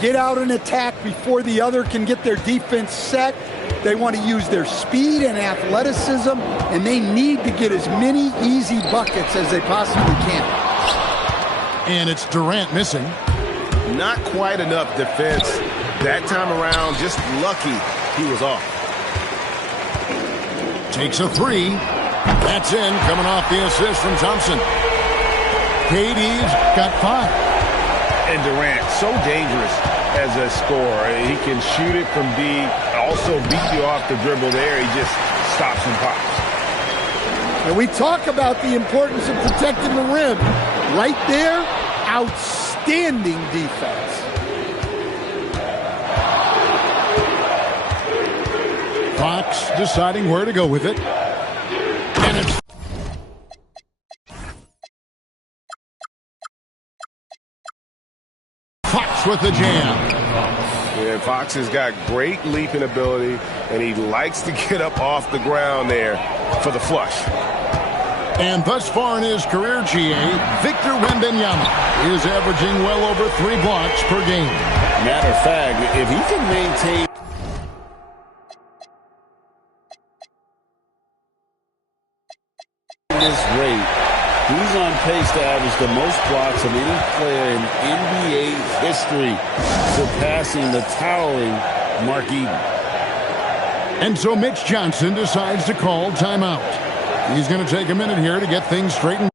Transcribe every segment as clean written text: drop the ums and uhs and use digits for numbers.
Get out and attack before the other can get their defense set. They want to use their speed and athleticism, and they need to get as many easy buckets as they possibly can. And it's Durant missing. Not quite enough defense that time around. Just lucky he was off. Takes a three. That's in, coming off the assist from Thompson. KD's got 5. And Durant, so dangerous as a scorer. He can shoot it from deep, also beat you off the dribble there. He just stops and pops. And we talk about the importance of protecting the rim. Right there, outstanding defense. Fox deciding where to go with it. And it's Fox with the jam. Yeah, Fox has got great leaping ability, and he likes to get up off the ground there for the flush. And thus far in his career, GA, Victor Wembanyama is averaging well over 3 blocks per game. Matter of fact, if he can maintain this rate, he's on pace to average the most blocks of any player in NBA history, surpassing the towering Mark Eaton. And so Mitch Johnson decides to call timeout. He's going to take a minute here to get things straightened.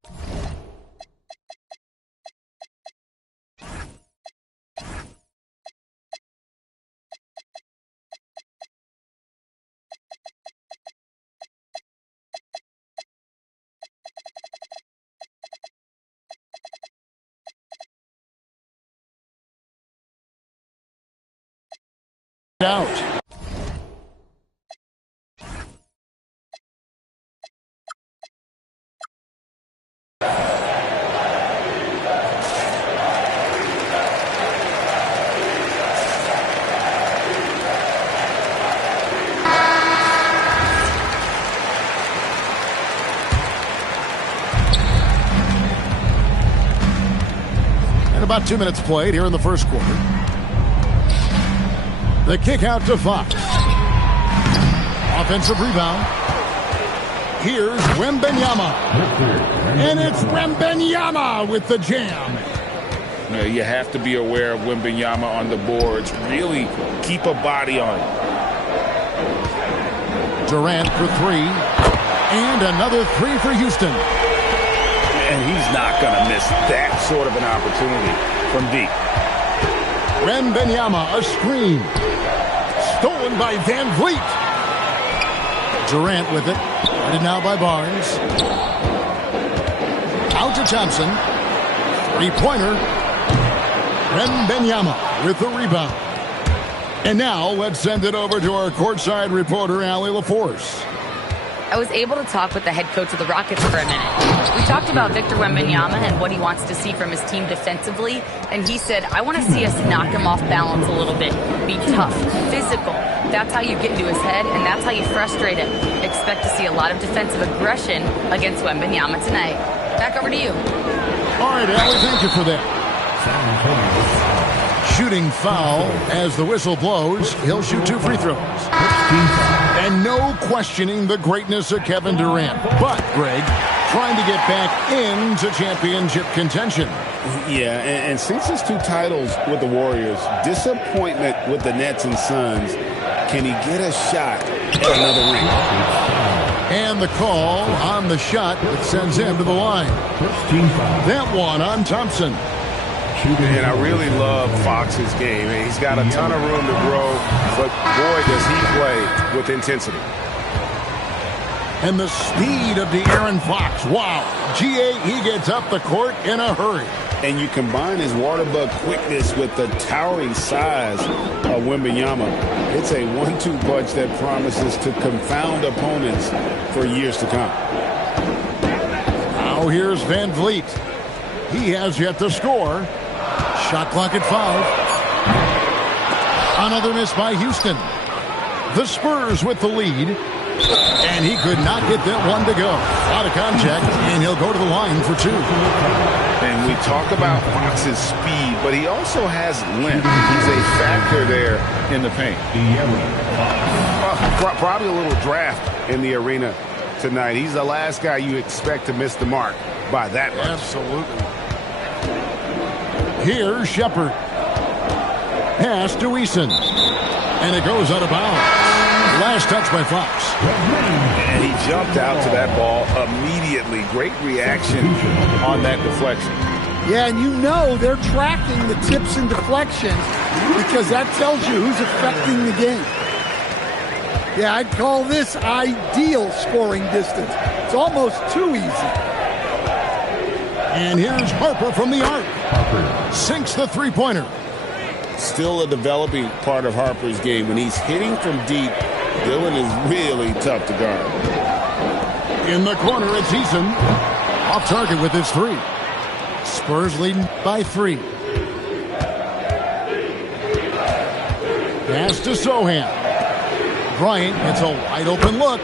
Out. And about 2 minutes played here in the first quarter. The kick out to Fox. Offensive rebound. Here's Wembanyama. And it's Wembanyama with the jam. You have to be aware of Wembanyama on the boards. Really keep a body on it. Durant for 3. And another 3 for Houston. And he's not going to miss that sort of an opportunity from deep. Wembanyama, a screen. Stolen by Van Vliet. Durant with it. Guarded now by Barnes. Out to Thompson. 3-pointer. Wembanyama with the rebound. And now let's send it over to our courtside reporter, Allie LaForce. I was able to talk with the head coach of the Rockets for a minute. We talked about Victor Wembanyama and what he wants to see from his team defensively, and he said, I want to see us knock him off balance a little bit, be tough, physical. That's how you get into his head, and that's how you frustrate him. Expect to see a lot of defensive aggression against Wembanyama tonight. Back over to you. All right, Allie, thank you for that. Shooting foul as the whistle blows. He'll shoot 2 free throws. And no questioning the greatness of Kevin Durant. But, Greg, trying to get back into championship contention. Yeah, and since his 2 titles with the Warriors, disappointment with the Nets and Suns, can he get a shot at another ring? And the call on the shot that sends him to the line. That one on Thompson. And I really love Fox's game. He's got a ton of room to grow, but boy, does he play with intensity. And the speed of De'Aaron Fox. Wow. GA, he gets up the court in a hurry. And you combine his water bug quickness with the towering size of Wembanyama. It's a 1-2 punch that promises to confound opponents for years to come. Now here's Van Vliet. He has yet to score. Shot clock at 5. Another miss by Houston. The Spurs with the lead. And he could not get that one to go. Out of contact, and he'll go to the line for 2. And we talk about Fox's speed, but he also has length. He's a factor there in the paint. Probably a little draft in the arena tonight. He's the last guy you expect to miss the mark by that much. Absolutely. Here's Shepard. Pass to Eason. And it goes out of bounds. Last touch by Fox. And he jumped out to that ball immediately. Great reaction on that deflection. Yeah, and you know they're tracking the tips and deflections because that tells you who's affecting the game. Yeah, I'd call this ideal scoring distance. It's almost too easy. And here's Harper from the arc. Sinks the three-pointer. Still a developing part of Harper's game. When he's hitting from deep, Dillon is really tough to guard. In the corner, it's Eason. Off target with his three. Spurs leading by 3. Pass to Sohan. Bryant gets a wide open look.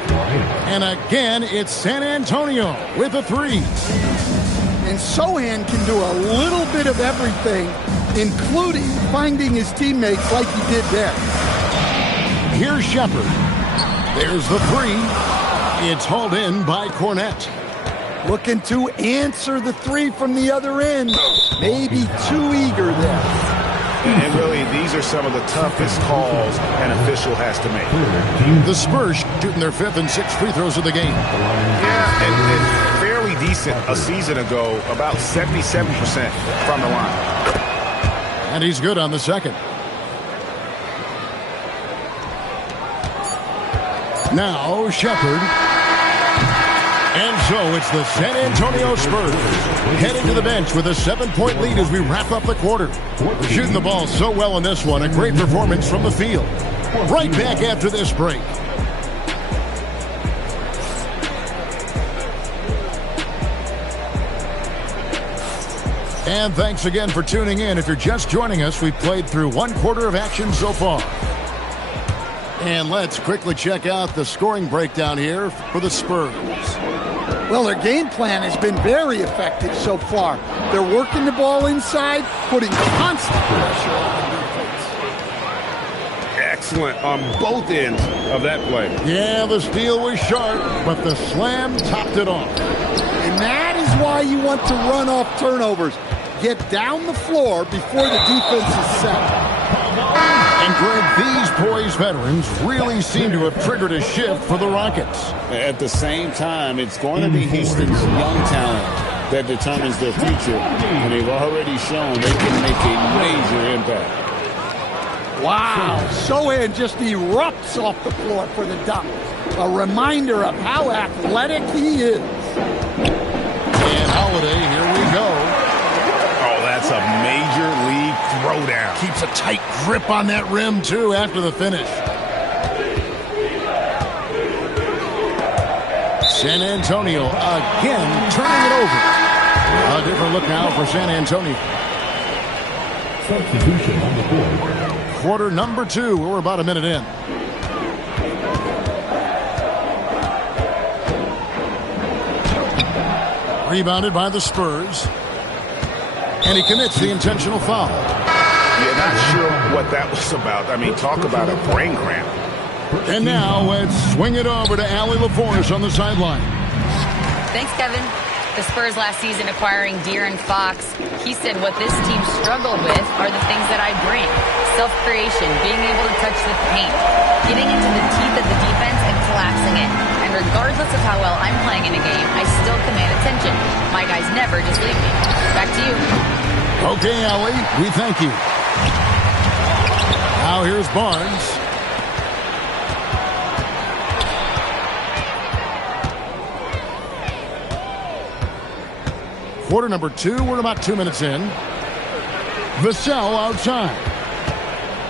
And again, it's San Antonio with a 3. And Sohan can do a little bit of everything, including finding his teammates like he did there. Here's Shepard. There's the 3. It's hauled in by Cornette. Looking to answer the 3 from the other end. Maybe too eager there. And really, these are some of the toughest calls an official has to make. The Spurs shooting their 5th and 6th free throws of the game. Yeah, and fairly decent a season ago, about 77% from the line. And he's good on the second. Now Shepard. And so it's the San Antonio Spurs heading to the bench with a 7-point lead as we wrap up the quarter. We're shooting the ball so well in this one. A great performance from the field. Right back after this break. And thanks again for tuning in. If you're just joining us, we've played through 1 quarter of action so far. And let's quickly check out the scoring breakdown here for the Spurs. Well, their game plan has been very effective so far. They're working the ball inside, putting constant pressure on the defense. Excellent on both ends of that play. Yeah, the steal was sharp, but the slam topped it off. And that is why you want to run off turnovers. Get down the floor before the defense is set. And Greg, these poised veterans really seem to have triggered a shift for the Rockets. At the same time, it's going to be Houston's young talent that determines their future. And they've already shown they can make a major impact. Wow, Sohan just erupts off the floor for the dunk. A reminder of how athletic he is. And Holiday, here we go. That's a major league throwdown. Keeps a tight grip on that rim, too, after the finish. San Antonio again turning it over. A different look now for San Antonio. Substitution on the board. Quarter number 2. We're about a minute in. Rebounded by the Spurs. And he commits the intentional foul. Yeah, not sure what that was about. I mean, talk about a brain cramp. And now let's swing it over to Allie LaForce on the sideline. Thanks, Kevin. The Spurs last season acquiring De'Aaron Fox. He said what this team struggled with are the things that I bring. Self-creation, being able to touch the paint, getting into the teeth of the defense and collapsing it. And regardless of how well I'm playing in a game, I still command attention. My guys never just leave me. Back to you. Okay, Allie, we thank you. Now here's Barnes. Quarter number 2, we're about 2 minutes in. Vassell outside.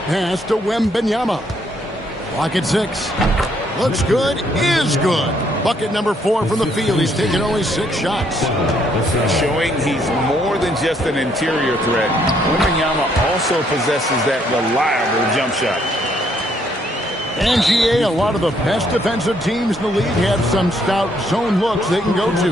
Pass to Wembanyama. Clock at 6. Looks good, is good. Bucket number 4 from the field. He's taken only 6 shots. Showing he's more than just an interior threat. Wembanyama also possesses that reliable jump shot. NGA, a lot of the best defensive teams in the league have some stout zone looks they can go to.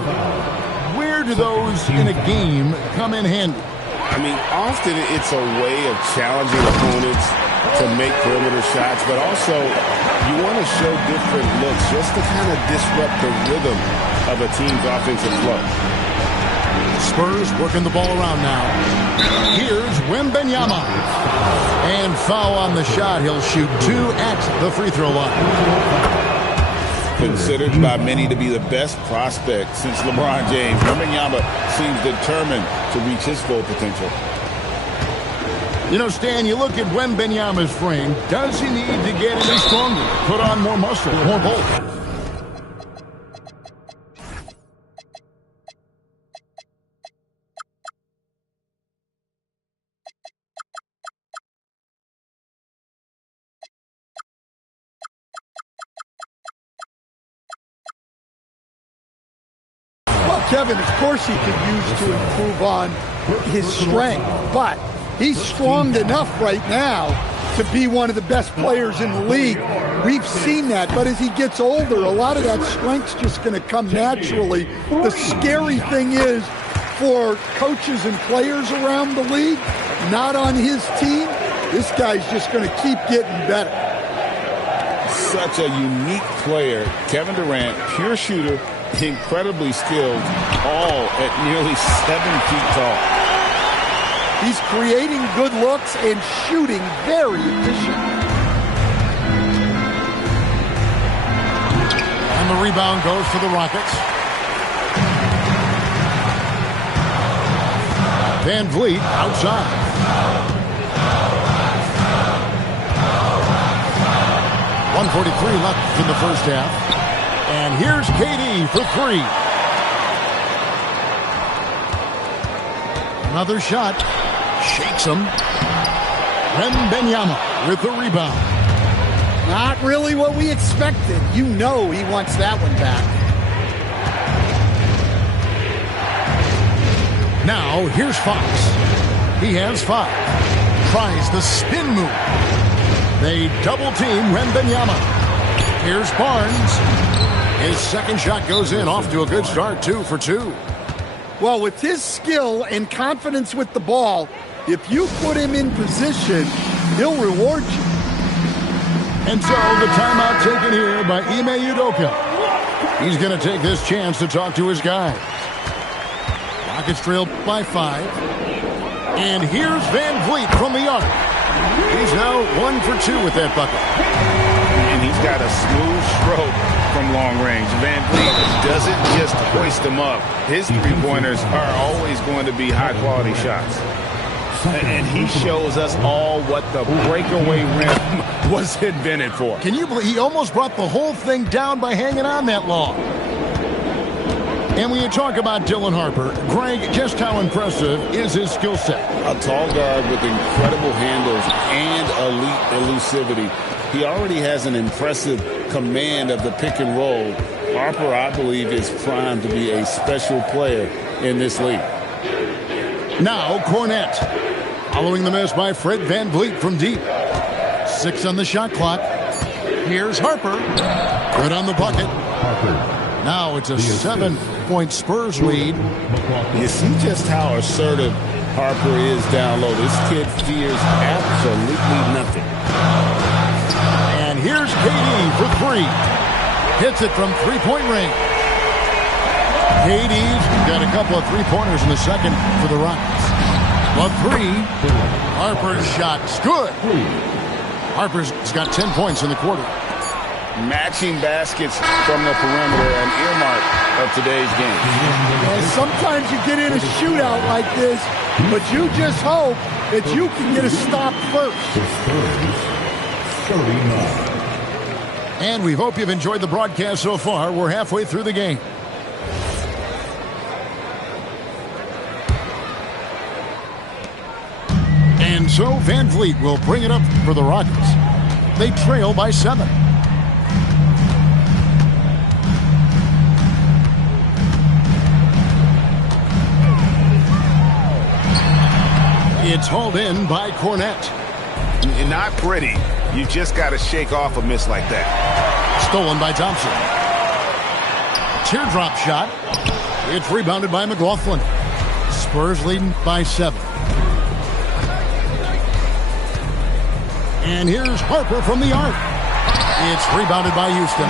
Where where do those in a game come in handy? I mean, often it's a way of challenging opponents to make perimeter shots, but also you want to show different looks just to kind of disrupt the rhythm of a team's offensive flow. Spurs working the ball around now. Here's Wembanyama. And foul on the shot. He'll shoot 2 at the free throw line. Considered by many to be the best prospect since LeBron James, Wembanyama seems determined to reach his full potential. You know, Stan, you look at Wembanyama's frame. Does he need to get any stronger? Put on more muscle, more bulk? Kevin, of course he could use to improve on his strength, but he's strong enough right now to be one of the best players in the league. We've seen that, but as he gets older, a lot of that strength's just going to come naturally. The scary thing is for coaches and players around the league, not on his team, this guy's just going to keep getting better. Such a unique player, Kevin Durant, pure shooter, incredibly skilled, all at nearly 7 feet tall. He's creating good looks and shooting very efficient. And the rebound goes to the Rockets. Van Vliet outside. .143 left in the first half. And here's KD for 3. Another shot. Shakes him. Wembanyama with the rebound. Not really what we expected. You know he wants that one back. Now here's Fox. He has 5. Tries the spin move. They double team Wembanyama. Here's Barnes. His second shot goes in, off to a good start, 2 for 2. Well, with his skill and confidence with the ball, if you put him in position, he'll reward you. And so the timeout taken here by Ime Udoka. He's going to take this chance to talk to his guys. Rockets trailed by 5. And here's Van Vliet from the arc. He's now 1 for 2 with that bucket. And he's got a smooth stroke from long range. Van Vliet doesn't just hoist them up. His three-pointers are always going to be high-quality shots. And he shows us all what the breakaway rim was invented for. Can you believe he almost brought the whole thing down by hanging on that long? And when you talk about Dylan Harper, Greg, just how impressive is his skill set? A tall guard with incredible handles and elite elusivity. He already has an impressive command of the pick and roll. Harper, I believe, is primed to be a special player in this league. Now Cornette, following the miss by Fred Van Vliet from deep. 6 on the shot clock. Here's Harper. Good on the bucket. Now it's a 7-point Spurs lead. You see just how assertive Harper is down low. This kid fears absolutely nothing. And here's KD for 3. Hits it from three-point range. KD's got a couple of three-pointers in the second for the Rockets. 1-3. Harper's shot's good. Harper's got 10 points in the quarter. Matching baskets from the perimeter, an earmark of today's game. Well, sometimes you get in a shootout like this, but you just hope that you can get a stop first. And we hope you've enjoyed the broadcast so far. We're halfway through the game. And so Van Vliet will bring it up for the Rockets. They trail by 7. It's hauled in by Cornette. Not pretty. You just got to shake off a miss like that. Stolen by Thompson. Teardrop shot. It's rebounded by McLaughlin. Spurs leading by 7. And here's Harper from the arc. It's rebounded by Houston.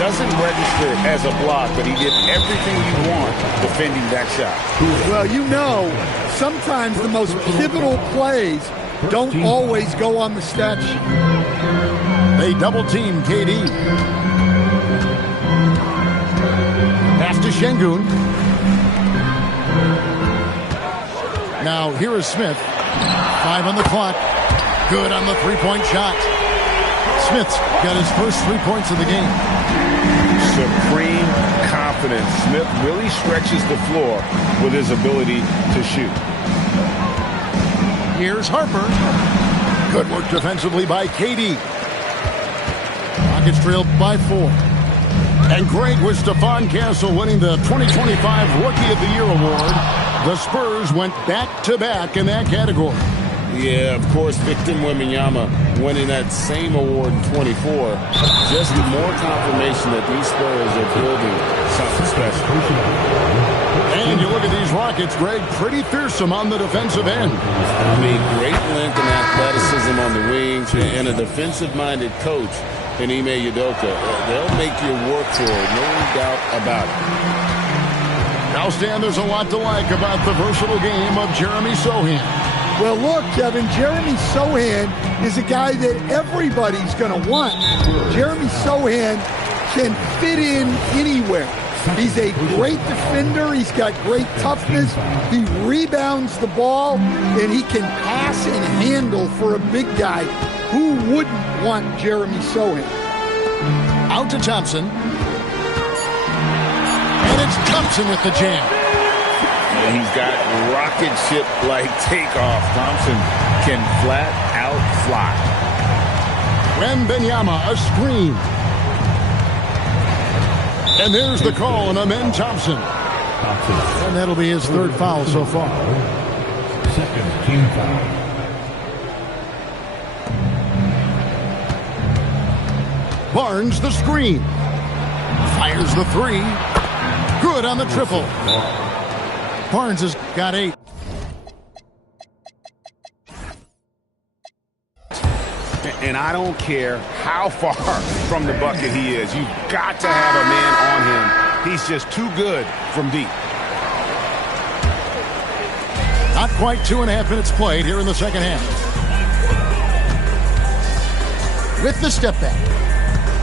Doesn't register as a block, but he did everything you want defending that shot. Well, you know, sometimes the most pivotal plays don't always go on the stat sheet. They double-team KD. Pass to Şengün. Now, here is Smith. 5 on the clock. Good on the three-point shot. Smith's got his first 3 points of the game. Supreme confidence. Smith really stretches the floor with his ability to shoot. Here's Harper. Good work defensively by KD. Rockets trailed by 4. And great with Stephon Castle winning the 2025 Rookie of the Year award. The Spurs went back-to-back in that category. Yeah, of course, Victor Wembanyama winning that same award in 24. Just more confirmation that these Spurs are building something special. And you look at these Rockets, Greg, pretty fearsome on the defensive end. I mean, great length and athleticism on the wings, and a defensive-minded coach in Ime Udoka. They'll make you work for it, no doubt about it. Now, Stan, there's a lot to like about the versatile game of Jeremy Sochan. Well, look, Kevin, Jeremy Sochan is a guy that everybody's going to want. Jeremy Sochan can fit in anywhere. He's a great defender. He's got great toughness. He rebounds the ball, and he can pass and handle for a big guy. Who wouldn't want Jeremy Sochan? Out to Thompson. And it's Thompson with the jam. And he's got rocket ship-like takeoff. Thompson can flat out fly. Wembanyama, a screen. And there's the call on Amen Thompson. And that'll be his third foul so far. Second team foul. Barnes the screen. Fires the 3. Good on the triple. Barnes has got 8. And I don't care how far from the bucket he is. You've got to have a man on him. He's just too good from deep. Not quite 2.5 minutes played here in the second half. With the step back.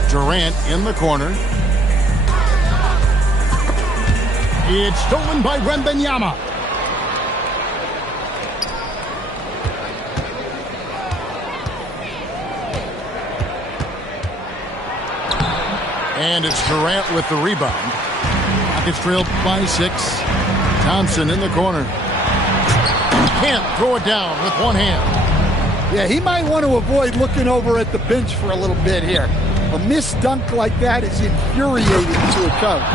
Durant in the corner. It's stolen by Wembanyama. And it's Durant with the rebound. Rockets trailed by 6. Thompson in the corner. Can't throw it down with one hand. Yeah, he might want to avoid looking over at the bench for a little bit here. A missed dunk like that is infuriating to a coach.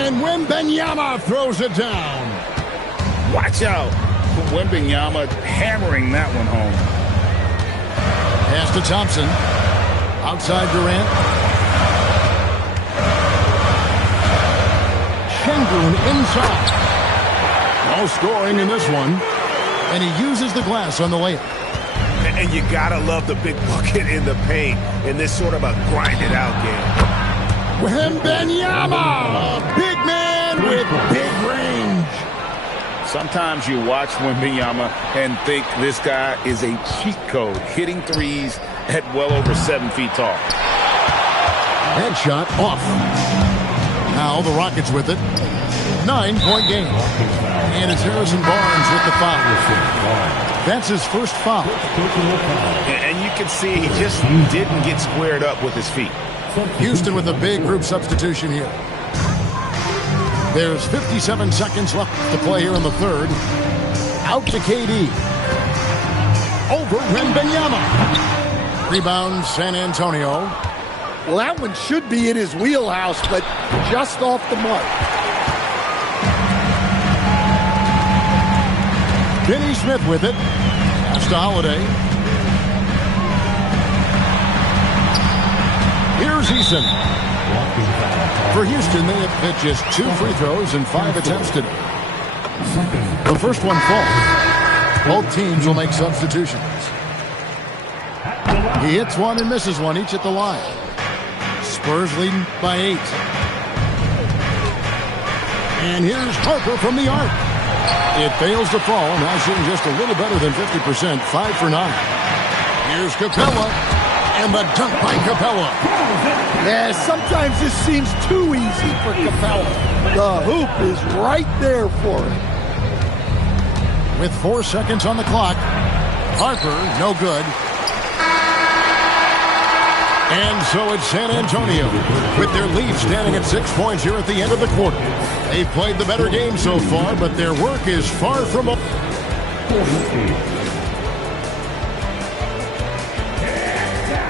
And Wembanyama throws it down. Watch out. Wembanyama hammering that one home. Pass to Thompson. Outside Durant. Şengün inside. No scoring in this one. And he uses the glass on the layup. And you gotta love the big bucket in the paint in this sort of a grinded-out game. Wembanyama, a big man with big range. Sometimes you watch Wembanyama and think this guy is a cheat code, hitting threes at well over 7 feet tall. Headshot off. Now the Rockets with it. 9-point game. And it's Harrison Barnes with the foul. That's his first foul. And you can see he just didn't get squared up with his feet. Houston with a big group substitution here. There's 57 seconds left to play here in the third. Out to KD. Over Wembanyama. Rebound San Antonio. Well, that one should be in his wheelhouse, but just off the mark. Finney Smith with it. Pass to Holiday. Here's Eason. For Houston, they have hit just 2 free throws and 5 attempts today. The first one falls. Both teams will make substitutions. He hits one and misses one, each at the line. Spurs leading by 8. And here's Harper from the arc. It fails to fall, now shooting just a little better than 50%, 5 for 9. Here's Capella, and the dunk by Capella. Yeah, sometimes this seems too easy for Capella. The hoop is right there for him. With 4 seconds on the clock, Harper, no good. And so it's San Antonio, with their lead standing at 6 points here at the end of the quarter. They've played the better game so far, but their work is far from over.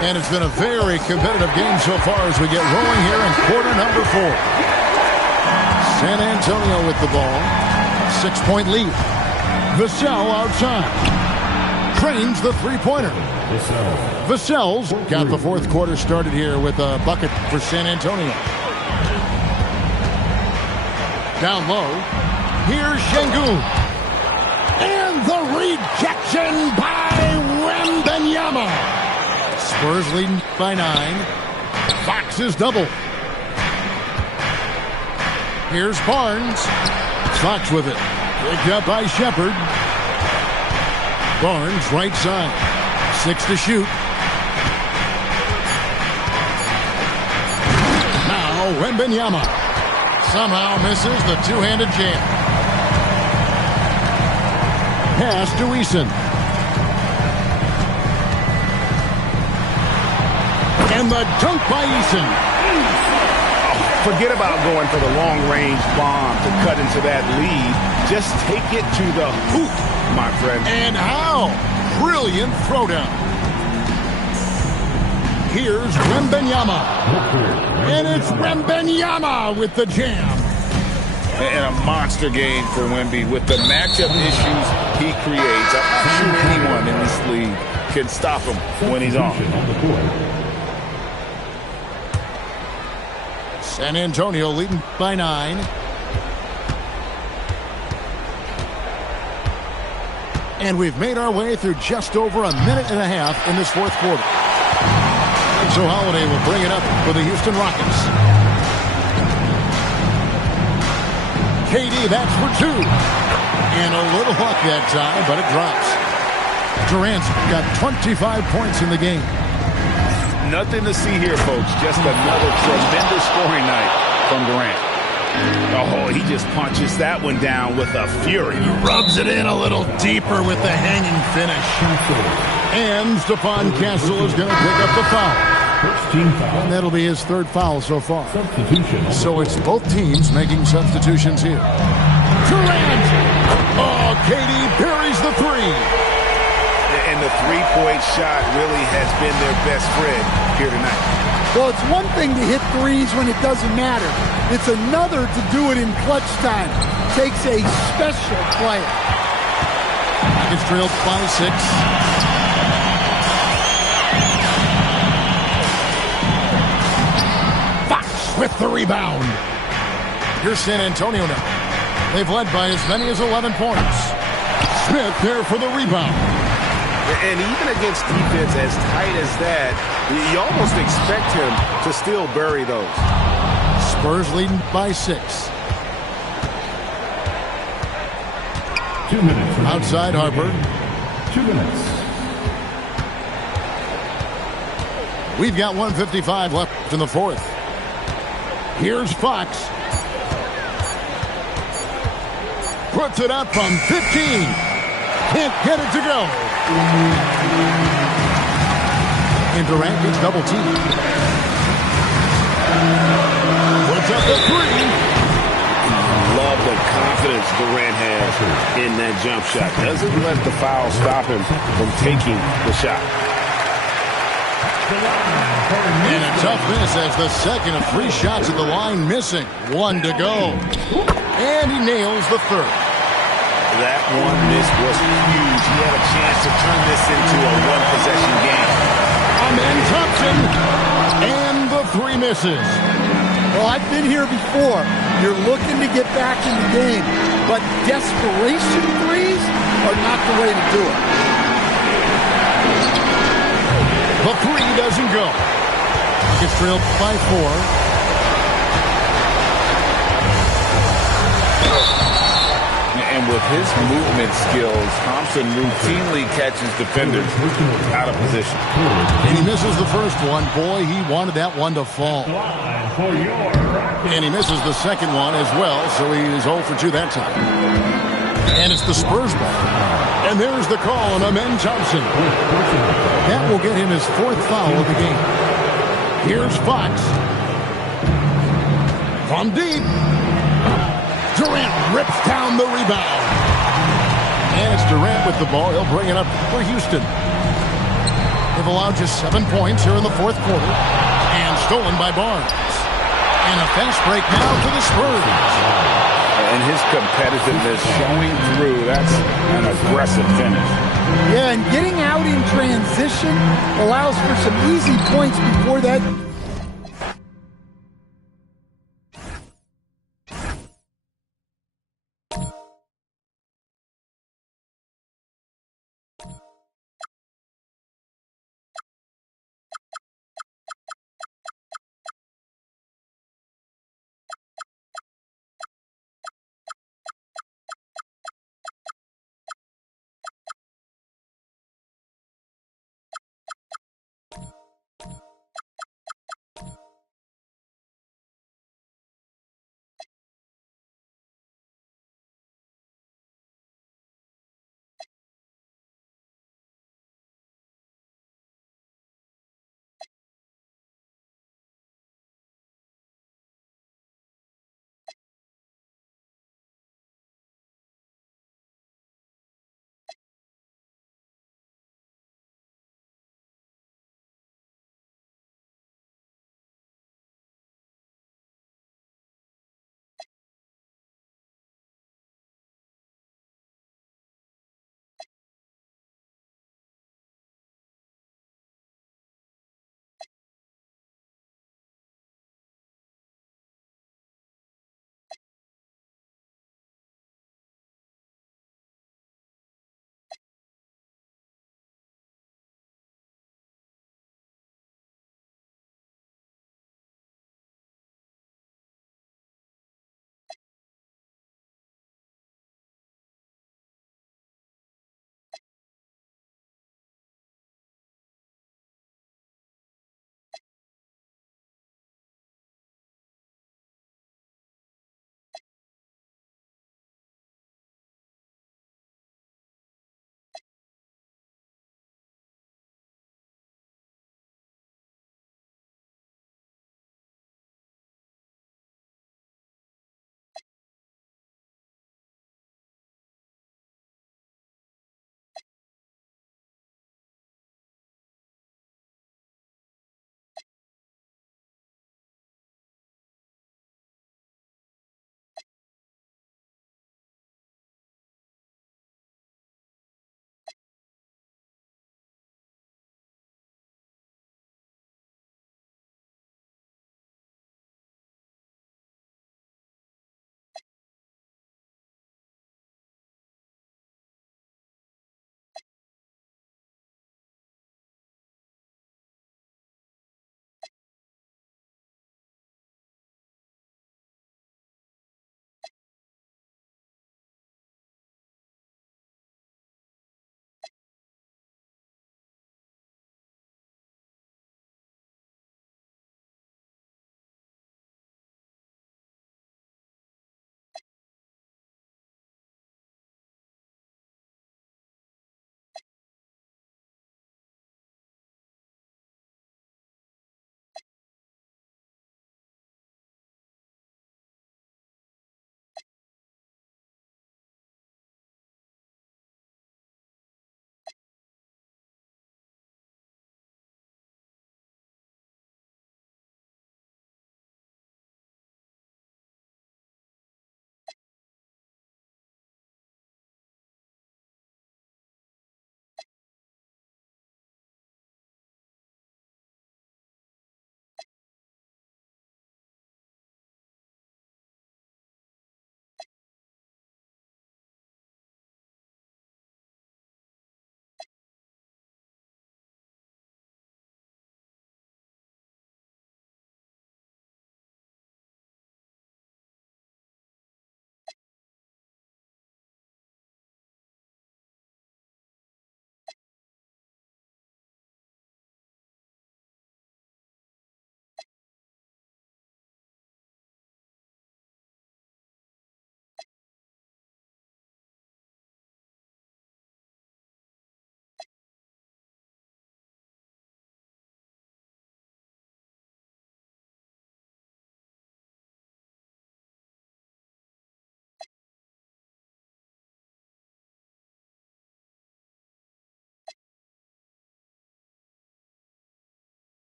And it's been a very competitive game so far as we get rolling here in quarter number 4. San Antonio with the ball. 6-point lead. Vassell outside. Trains the three-pointer. Vassell's got the fourth quarter started here with a bucket for San Antonio. Down low. Here's Şengün. And the rejection by Wembanyama. Spurs leading by 9. Fox is double. Here's Barnes. Fox with it. Picked up by Shepherd. Barnes right side. 6 to shoot. Now Wembanyama somehow misses the two-handed jam. Pass to Eason. And the dunk by Eason. Forget about going for the long-range bomb to cut into that lead. Just take it to the hoop, my friend. And how? Brilliant throwdown. Here's Wembanyama. And it's Wembanyama with the jam. And a monster game for Wemby with the matchup issues he creates. I'm not sure anyone in this league can stop him when he's on. San Antonio leading by 9. And we've made our way through just over a minute and a half in this fourth quarter. So Holiday will bring it up for the Houston Rockets. KD, that's for 2. And a little luck that time, but it drops. Durant's got 25 points in the game. Nothing to see here, folks. Just another tremendous scoring night from Durant. Oh, he just punches that one down with a fury. He rubs it in a little deeper with the hanging finish. And Stephon Castle is going to pick up the foul. And that'll be his 3rd foul so far. So it's both teams making substitutions here. Durant! Oh, KD buries the 3. And the three-point shot really has been their best friend here tonight. Well, it's one thing to hit threes when it doesn't matter. It's another to do it in clutch time. Takes a special player. It's trailed by 6. Fox with the rebound. Here's San Antonio now. They've led by as many as 11 points. Smith there for the rebound. And even against defense as tight as that, you almost expect him to still bury those. Spurs leading by 6. 2 minutes. Outside Harper. 2 minutes. We've got 1:55 left in the fourth. Here's Fox. Puts it up from 15. Can't get it to go. And Durant gets double teamed. Puts up the 3. Love the confidence Durant has in that jump shot. Doesn't let the foul stop him from taking the shot. And a tough miss as the second of 3 shots at the line missing. 1 to go. And he nails the 3rd. That one miss was huge. He had a chance to turn this into a one-possession game. Amen Thompson. And the 3 misses. Well, I've been here before. You're looking to get back in the game, but desperation threes are not the way to do it. The 3 doesn't go. Gets trailed by 4. And with his movement skills, Thompson routinely catches defenders out of position. And he misses the first one. Boy, he wanted that one to fall. And he misses the second one as well, so he is 0 for 2 that time. And it's the Spurs ball. And there's the call on Amen Thompson. That will get him his 4th foul of the game. Here's Fox. From deep. Durant rips down the rebound. And it's Durant with the ball. He'll bring it up for Houston. They've allowed just 7 points here in the 4th quarter. And stolen by Barnes. And a fast break now to the Spurs. And his competitiveness showing through. That's an aggressive finish. Yeah, and getting out in transition allows for some easy points before that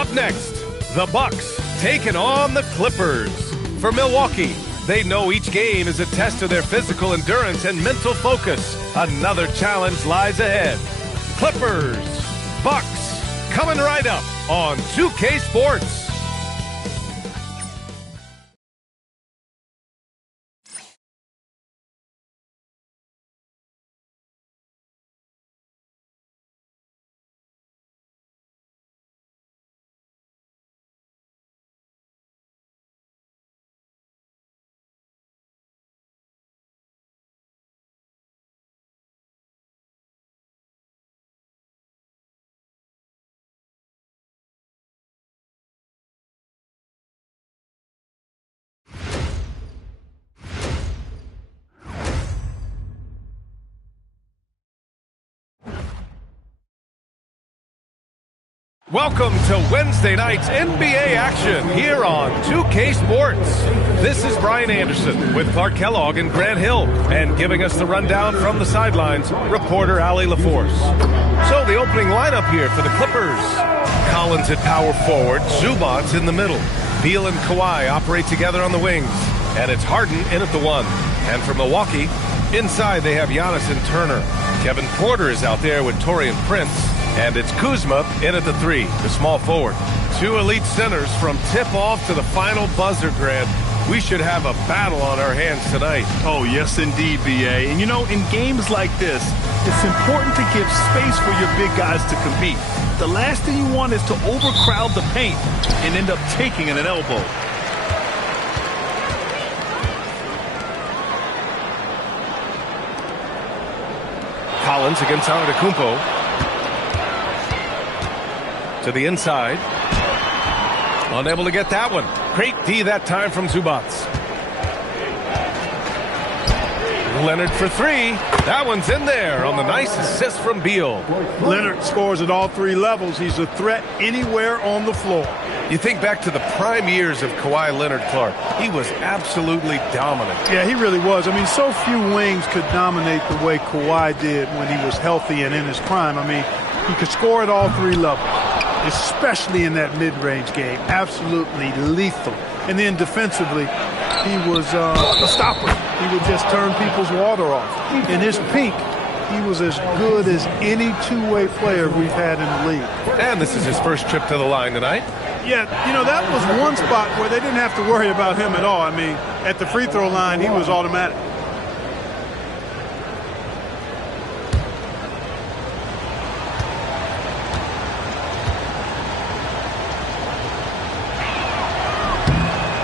Up next, the Bucks taking on the Clippers. For Milwaukee, they know each game is a test of their physical endurance and mental focus. Another challenge lies ahead. Clippers, Bucks, coming right up on 2K Sports. Welcome to Wednesday night's NBA action here on 2K Sports. This is Brian Anderson with Clark Kellogg and Grant Hill, and giving us the rundown from the sidelines, reporter Allie LaForce. So the opening lineup here for the Clippers. Collins at power forward, Zubac in the middle. Beal and Kawhi operate together on the wings, and it's Harden in at the 1. And for Milwaukee, inside they have Giannis and Turner. Kevin Porter is out there with Taurean Prince. And it's Kuzma in at the 3, the small forward. Two elite centers from tip-off to the final buzzer, Grant. We should have a battle on our hands tonight. Oh, yes, indeed, B.A. And, you know, in games like this, it's important to give space for your big guys to compete. The last thing you want is to overcrowd the paint and end up taking an elbow. Collins against Antetokounmpo. To the inside. Unable to get that one. Great D that time from Zubac. Leonard for 3. That one's in there on the nice assist from Beal. Leonard scores at all 3 levels. He's a threat anywhere on the floor. You think back to the prime years of Kawhi Leonard, Clark. He was absolutely dominant. Yeah, he really was. I mean, so few wings could dominate the way Kawhi did when he was healthy and in his prime. I mean, he could score at all 3 levels, especially in that mid-range game. Absolutely lethal. And then defensively, he was a stopper. He would just turn people's water off. In his peak, he was as good as any two-way player we've had in the league. And this is his first trip to the line tonight. Yeah, you know, that was one spot where they didn't have to worry about him at all. I mean, at the free throw line, he was automatic.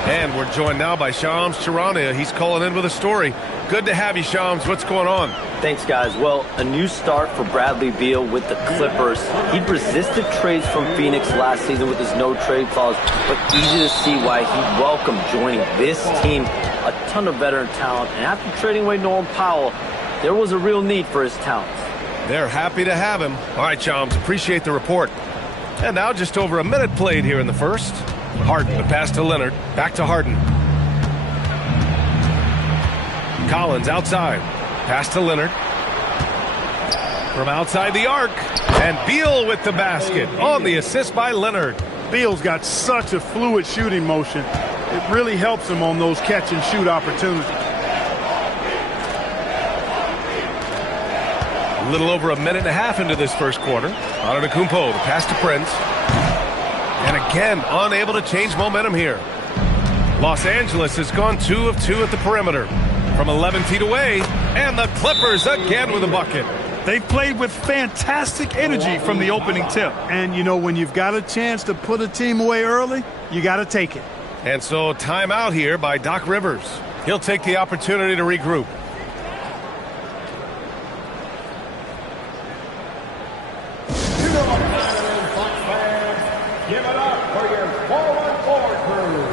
And we're joined now by Shams Charania. He's calling in with a story. Good to have you, Shams. What's going on? Thanks, guys. Well, a new start for Bradley Beal with the Clippers. He resisted trades from Phoenix last season with his no-trade clause, but easy to see why he welcomed joining this team. A ton of veteran talent, and after trading away Norman Powell, there was a real need for his talents. They're happy to have him. All right, Shams, appreciate the report. And now just over a minute played here in the first. Harden, the pass to Leonard. Back to Harden. Collins outside. Pass to Leonard. From outside the arc. And Beal with the basket on the assist by Leonard. Beal's got such a fluid shooting motion. It really helps him on those catch-and-shoot opportunities. A little over a minute and a half into this first quarter. Antetokounmpo, the pass to Prince. And again, unable to change momentum here. Los Angeles has gone 2 of 2 at the perimeter. From 11 feet away, and the Clippers again with a bucket. They've played with fantastic energy from the opening tip. And, you know, when you've got a chance to put a team away early, you got to take it. And so timeout here by Doc Rivers. He'll take the opportunity to regroup. Give it up for your forward crew.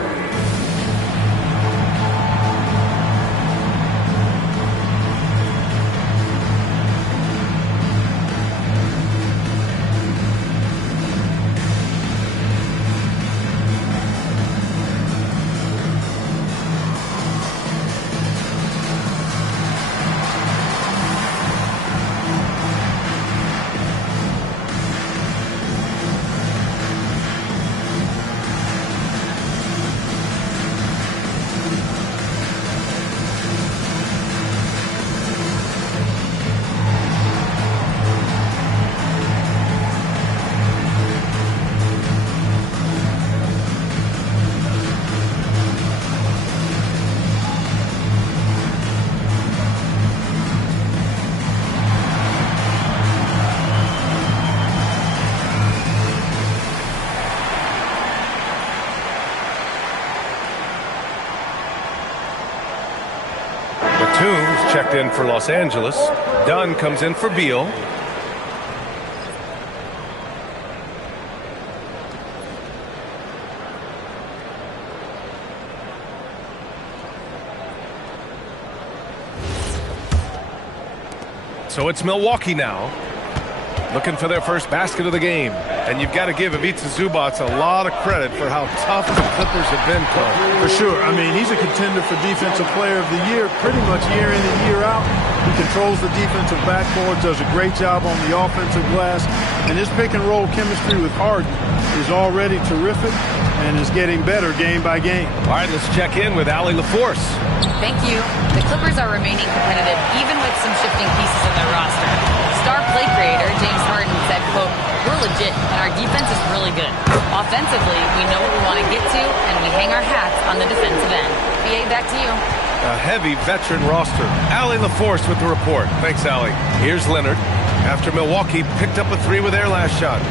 Batum checked in for Los Angeles. Dunn comes in for Beal. So it's Milwaukee now, looking for their first basket of the game. And you've got to give Ivica Zubac a lot of credit for how tough the Clippers have been, Cole. For sure. I mean, he's a contender for Defensive Player of the Year pretty much year in and year out. He controls the defensive backboard, does a great job on the offensive glass, and his pick-and-roll chemistry with Harden is already terrific and is getting better game by game. All right, let's check in with Allie LaForce. Thank you. The Clippers are remaining competitive even with some shifting pieces in their roster. Star play creator James Harden said, quote, "We're legit and our defense is really good. Offensively, we know what we want to get to and we hang our hats on the defensive end." BA, back to you. A heavy veteran roster. Allie LaForce with the report. Thanks, Allie. Here's Leonard after Milwaukee picked up a three with their last shot.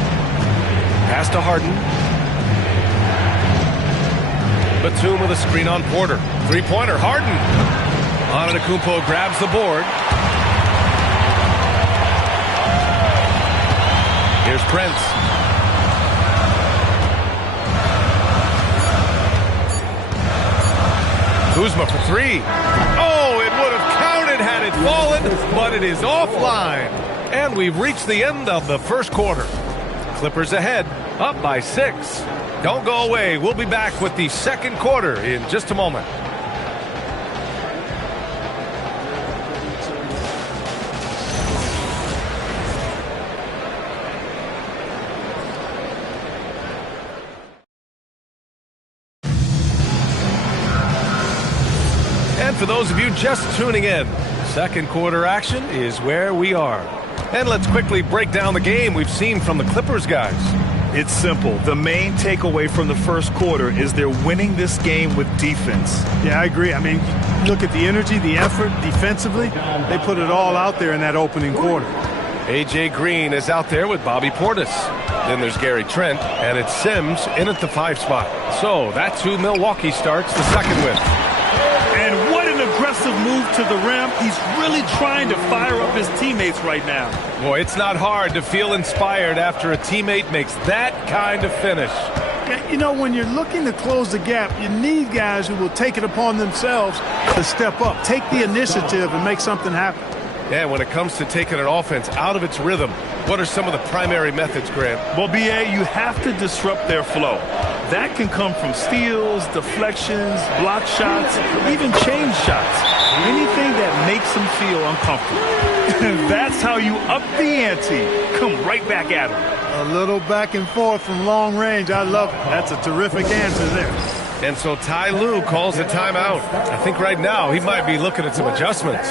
Pass to Harden. Batum with a screen on Porter. Three-pointer, Harden. Antetokounmpo grabs the board. Here's Prince. Kuzma for three. Oh, it would have counted had it fallen, but it is offline. And we've reached the end of the first quarter. Clippers ahead, up by 6. Don't go away. We'll be back with the second quarter in just a moment. And for those of you just tuning in, second quarter action is where we are. And let's quickly break down the game we've seen from the Clippers guys. It's simple. The main takeaway from the first quarter is they're winning this game with defense. Yeah, I agree. I mean, look at the energy, the effort defensively. They put it all out there in that opening quarter. A.J. Green is out there with Bobby Portis. Then there's Gary Trent, and it's Sims in at the 5 spot. So that's who Milwaukee starts the second with. And what an aggressive move to the rim. He's really trying to fire up his teammates right now. Boy, it's not hard to feel inspired after a teammate makes that kind of finish. You know, when you're looking to close the gap, you need guys who will take it upon themselves to step up, take the initiative, and make something happen. Yeah, when it comes to taking an offense out of its rhythm, what are some of the primary methods, Grant? Well, B.A., you have to disrupt their flow. That can come from steals, deflections, block shots, even change shots. Anything that makes them feel uncomfortable. That's how you up the ante. Come right back at them. A little back and forth from long range. I love it. That's a terrific answer there. And so Ty Lue calls a timeout. I think right now he might be looking at some adjustments.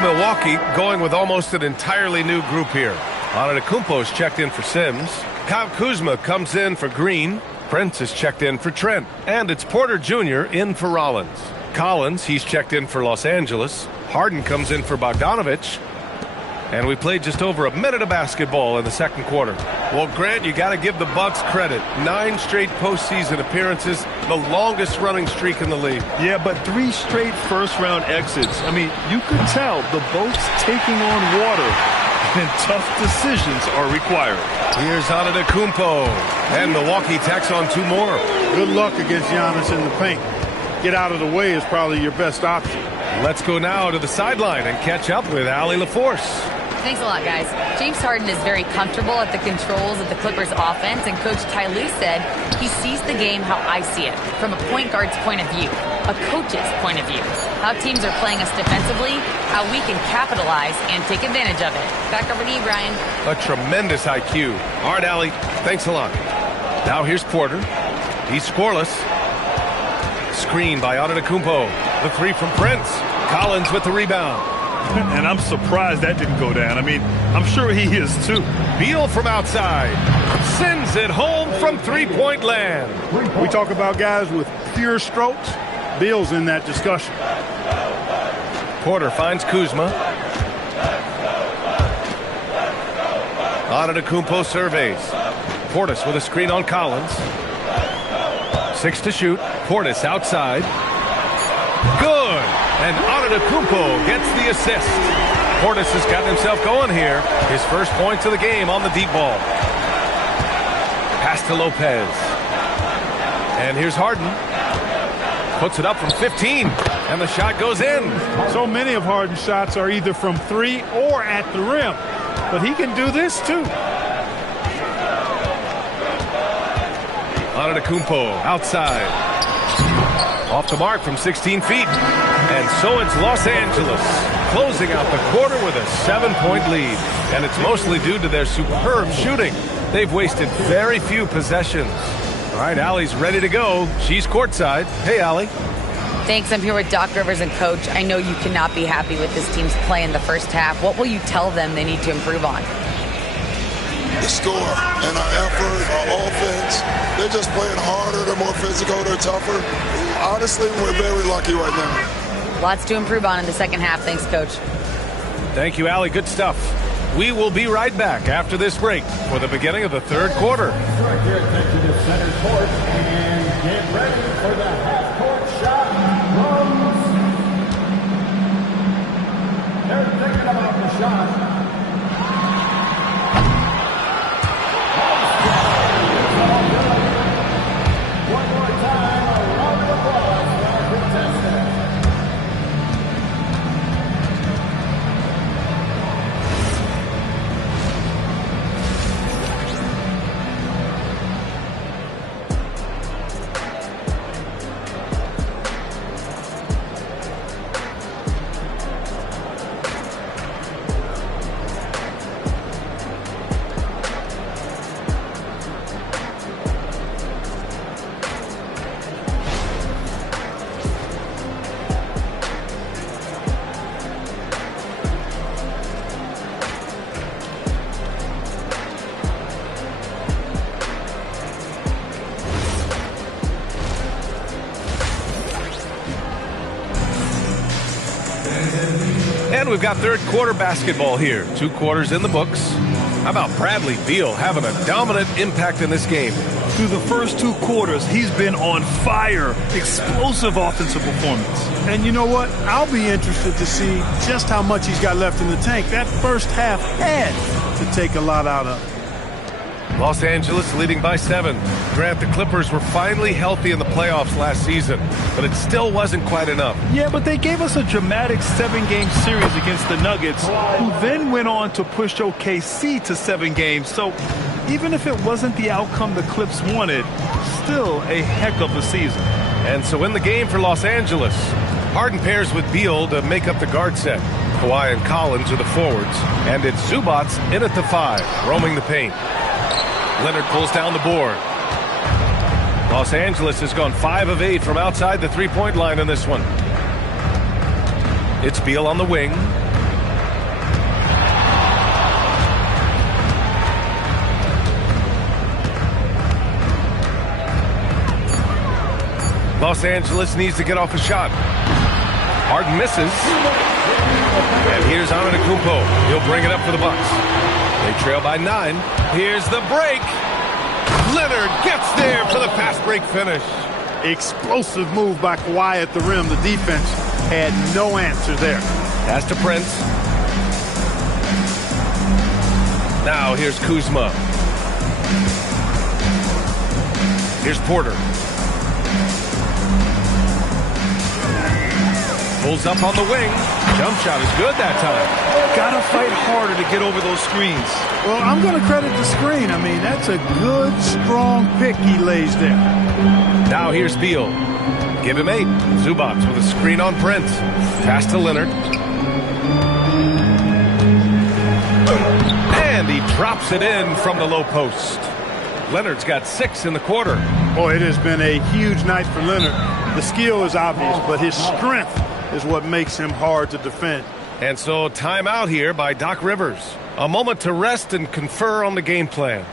Milwaukee going with almost an entirely new group here. Antetokounmpo's checked in for Sims. Kyle Kuzma comes in for Green. Prince is checked in for Trent. And it's Porter Jr. in for Rollins. Collins, he's checked in for Los Angeles. Harden comes in for Bogdanovich. And we played just over a minute of basketball in the second quarter. Well, Grant, you got to give the Bucks credit. 9 straight postseason appearances, the longest running streak in the league. Yeah, but 3 straight first-round exits. I mean, you could tell the boat's taking on water, and tough decisions are required. Here's Antetokounmpo, and Milwaukee tacks on 2 more. Good luck against Giannis in the paint. get out of the way is probably your best option. Let's go now to the sideline and catch up with Allie LaForce. Thanks a lot, guys. James Harden is very comfortable at the controls of the Clippers offense, and Coach Ty Lue said he sees the game how I see it, from a point guard's point of view, a coach's point of view, how teams are playing us defensively, how we can capitalize and take advantage of it. Back over to you, Brian. A tremendous IQ. All right, Allie, thanks a lot. Now here's Porter. He's scoreless. Screen by Antetokounmpo. The three from Prince. Collins with the rebound. And I'm surprised that didn't go down. I mean, I'm sure he is too. Beal from outside. Sends it home from three-point land. We talk about guys with pure strokes. Beal's in that discussion. Porter finds Kuzma. Antetokounmpo surveys. Portis with a screen on Collins. 6 to shoot. Portis outside. Good. And Antetokounmpo gets the assist. Portis has gotten himself going here. His first points of the game on the deep ball. Pass to Lopez. And here's Harden. Puts it up from 15. And the shot goes in. So many of Harden's shots are either from 3 or at the rim. But he can do this too. Antetokounmpo outside. Off the mark from 16 feet. And so it's Los Angeles closing out the quarter with a 7-point lead. And it's mostly due to their superb shooting. They've wasted very few possessions. All right, Allie's ready to go. She's courtside. Hey, Allie. Thanks. I'm here with Doc Rivers and Coach. I know you cannot be happy with this team's play in the first half. What will you tell them they need to improve on? The score and our effort, our offense. They're just playing harder. They're more physical. They're tougher. Honestly, we're very lucky right now. Lots to improve on in the second half. Thanks, Coach. Thank you, Allie. Good stuff. We will be right back after this break for the beginning of the third quarter. Right here, take to the center court and get ready for the half-court shot. They're thinking about the shot. One more time, a round of applause for our contestants. And we've got third quarter basketball here. 2 quarters in the books. How about Bradley Beal having a dominant impact in this game? Through the first 2 quarters, he's been on fire. Explosive offensive performance. And you know what? I'll be interested to see just how much he's got left in the tank. That first half had to take a lot out of it. Los Angeles leading by 7. Grant, the Clippers were finally healthy in the playoffs last season, but it still wasn't quite enough. Yeah, but they gave us a dramatic 7-game series against the Nuggets, who then went on to push OKC to 7 games. So even if it wasn't the outcome the Clips wanted, still a heck of a season. And so in the game for Los Angeles, Harden pairs with Beal to make up the guard set. Kawhi and Collins are the forwards, and it's Zubac in at the 5, roaming the paint. Leonard pulls down the board. Los Angeles has gone 5 of 8 from outside the three-point line in this one. It's Beal on the wing. Los Angeles needs to get off a shot. Harden misses. And here's Antetokounmpo. He'll bring it up for the Bucks. They trail by 9. Here's the break. Leonard gets there for the fast break finish. Explosive move by Kawhi at the rim. The defense had no answer there. Pass to Prince. Now here's Kuzma. Here's Porter. Pulls up on the wing. Jump shot is good that time. Gotta fight harder to get over those screens. Well, I'm going to credit the screen. I mean, that's a good, strong pick he lays there. Now here's Beal. Give him 8. Zubac with a screen on Prince. Pass to Leonard. And he drops it in from the low post. Leonard's got 6 in the quarter. Boy, it has been a huge night for Leonard. The skill is obvious, but his strength is what makes him hard to defend. And so timeout here by Doc Rivers. A moment to rest and confer on the game plan.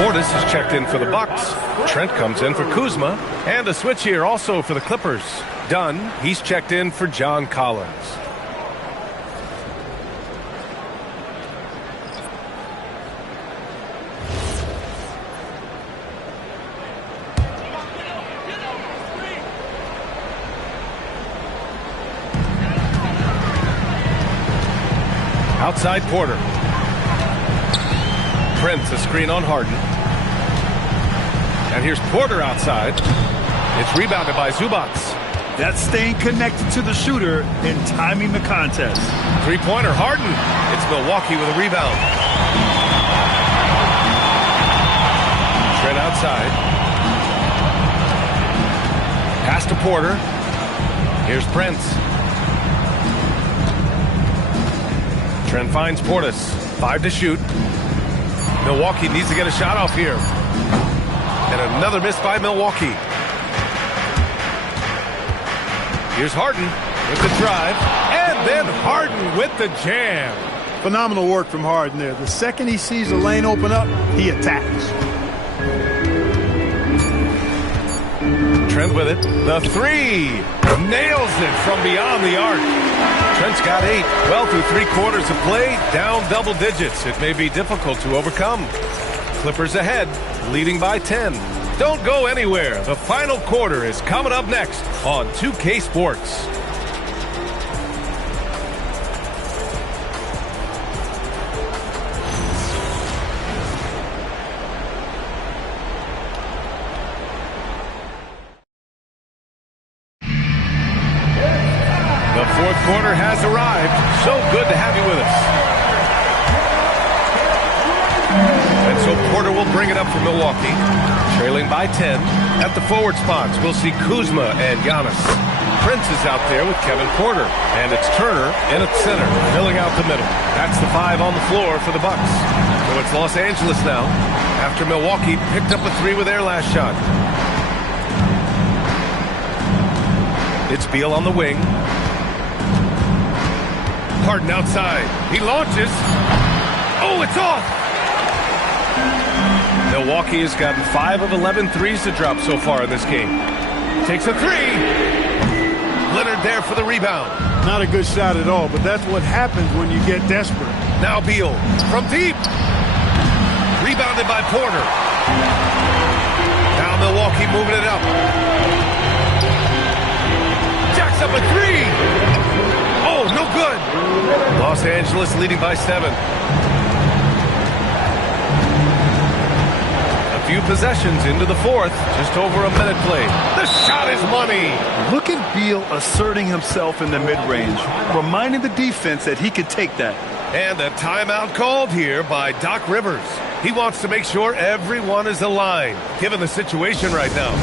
Portis is checked in for the Bucks. Trent comes in for Kuzma. And a switch here also for the Clippers. Dunn, he's checked in for John Collins. Outside Porter. Prince, a screen on Harden. And here's Porter outside. It's rebounded by Zubac. That's staying connected to the shooter and timing the contest. Three-pointer, Harden. It's Milwaukee with a rebound. Trent outside. Pass to Porter. Here's Prince. Trent finds Portis. 5 to shoot. Milwaukee needs to get a shot off here. And another miss by Milwaukee. Here's Harden with the drive. And then Harden with the jam. Phenomenal work from Harden there. The second he sees the lane open up, he attacks. Trent with it. The three. Nails it from beyond the arc. Trent's got 8. Well, through 3 quarters of play, down double digits. It may be difficult to overcome. Clippers ahead, leading by 10. Don't go anywhere. The final quarter is coming up next on 2K Sports. The fourth quarter has arrived. So good to have you with us. And so Porter will bring it up for Milwaukee. Trailing by 10. At the forward spots, we'll see Kuzma and Giannis. Prince is out there with Kevin Porter. And it's Turner in at center, filling out the middle. That's the 5 on the floor for the Bucks. So it's Los Angeles now, after Milwaukee picked up a 3 with their last shot. It's Beal on the wing. Harden outside. He launches. Oh, it's off! Milwaukee has gotten 5 of 11 threes to drop so far in this game. Takes a 3. Leonard there for the rebound. Not a good shot at all, but that's what happens when you get desperate. Now Beal from deep. Rebounded by Porter. Now Milwaukee moving it up. Jacks up a 3. Oh, no good. Los Angeles leading by 7. A few possessions into the fourth. Just over a minute played. The shot is money. Look at Beal asserting himself in the mid-range, reminding the defense that he could take that. And a timeout called here by Doc Rivers. He wants to make sure everyone is aligned, given the situation right now.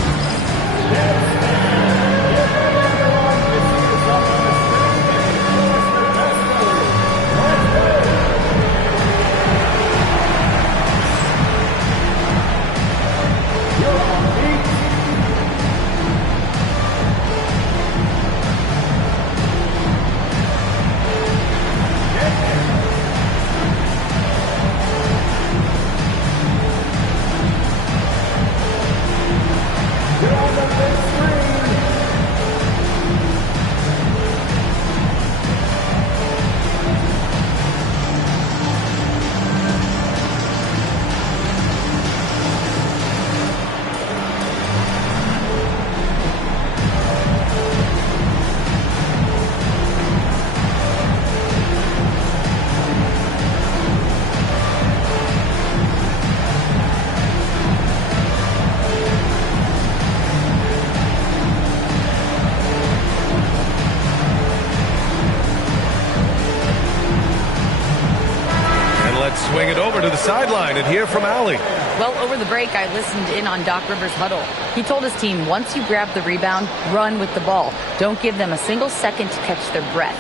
Swing it over to the sideline and hear from Allie. Well, over the break, I listened in on Doc Rivers' huddle. He told his team, once you grab the rebound, run with the ball. Don't give them a single second to catch their breath.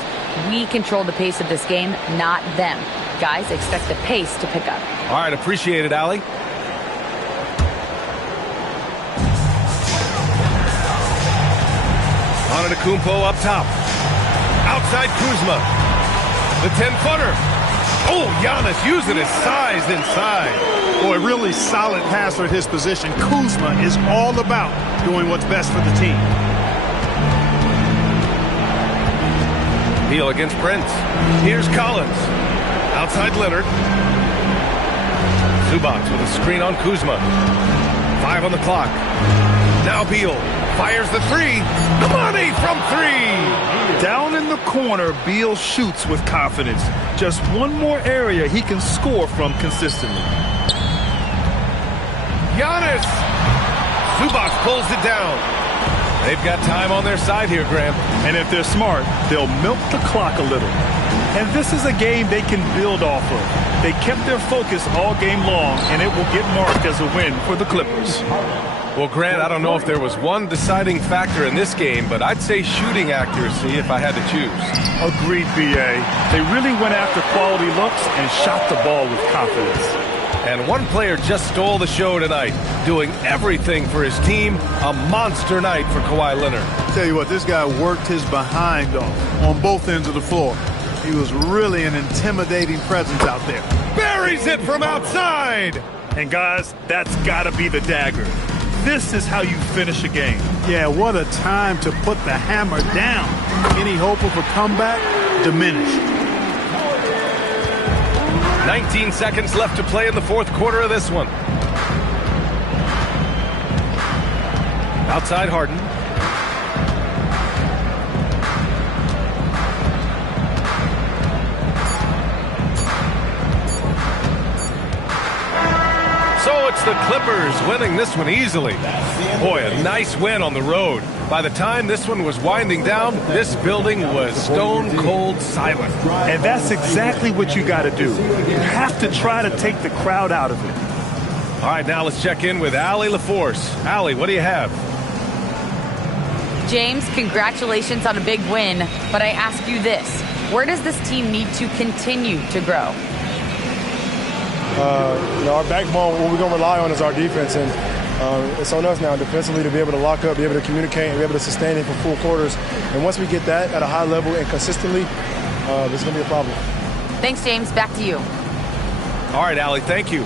We control the pace of this game, not them. Guys, expect the pace to pick up. All right, appreciate it, Allie. Antetokounmpo up top. Outside Kuzma. The 10-footer. Oh, Giannis using his size inside. Boy, really solid passer at his position. Kuzma is all about doing what's best for the team. Beal against Prince. Here's Collins. Outside Leonard. Zubac with a screen on Kuzma. 5 on the clock. Now Beal fires the three. Money from 3. Down in the corner, Beal shoots with confidence. Just one more area he can score from consistently. Giannis! Zubac pulls it down. They've got time on their side here, Graham. And if they're smart, they'll milk the clock a little. And this is a game they can build off of. They kept their focus all game long, and it will get marked as a win for the Clippers. Well, Grant, I don't know if there was one deciding factor in this game, but I'd say shooting accuracy if I had to choose. Agreed, B.A. They really went after quality looks and shot the ball with confidence. And one player just stole the show tonight, doing everything for his team. A monster night for Kawhi Leonard. Tell you what, this guy worked his behind off on both ends of the floor. He was really an intimidating presence out there. Buries it from outside! And guys, that's got to be the dagger. This is how you finish a game. Yeah, what a time to put the hammer down. Any hope of a comeback diminished. 19 seconds left to play in the fourth quarter of this one. Outside Harden. So it's the Clippers winning this one easily. Boy, a nice win on the road. By the time this one was winding down, this building was stone cold silent. And that's exactly what you got to do. You have to try to take the crowd out of it. All right, now let's check in with Allie LaForce. Allie, what do you have? James, congratulations on a big win, but I ask you this. Where does this team need to continue to grow? Our backbone, what we're going to rely on is our defense, and it's on us now defensively to be able to lock up, be able to communicate, and be able to sustain it for full quarters. And once we get that at a high level and consistently, there's going to be a problem. Thanks, James. Back to you. All right, Allie, thank you.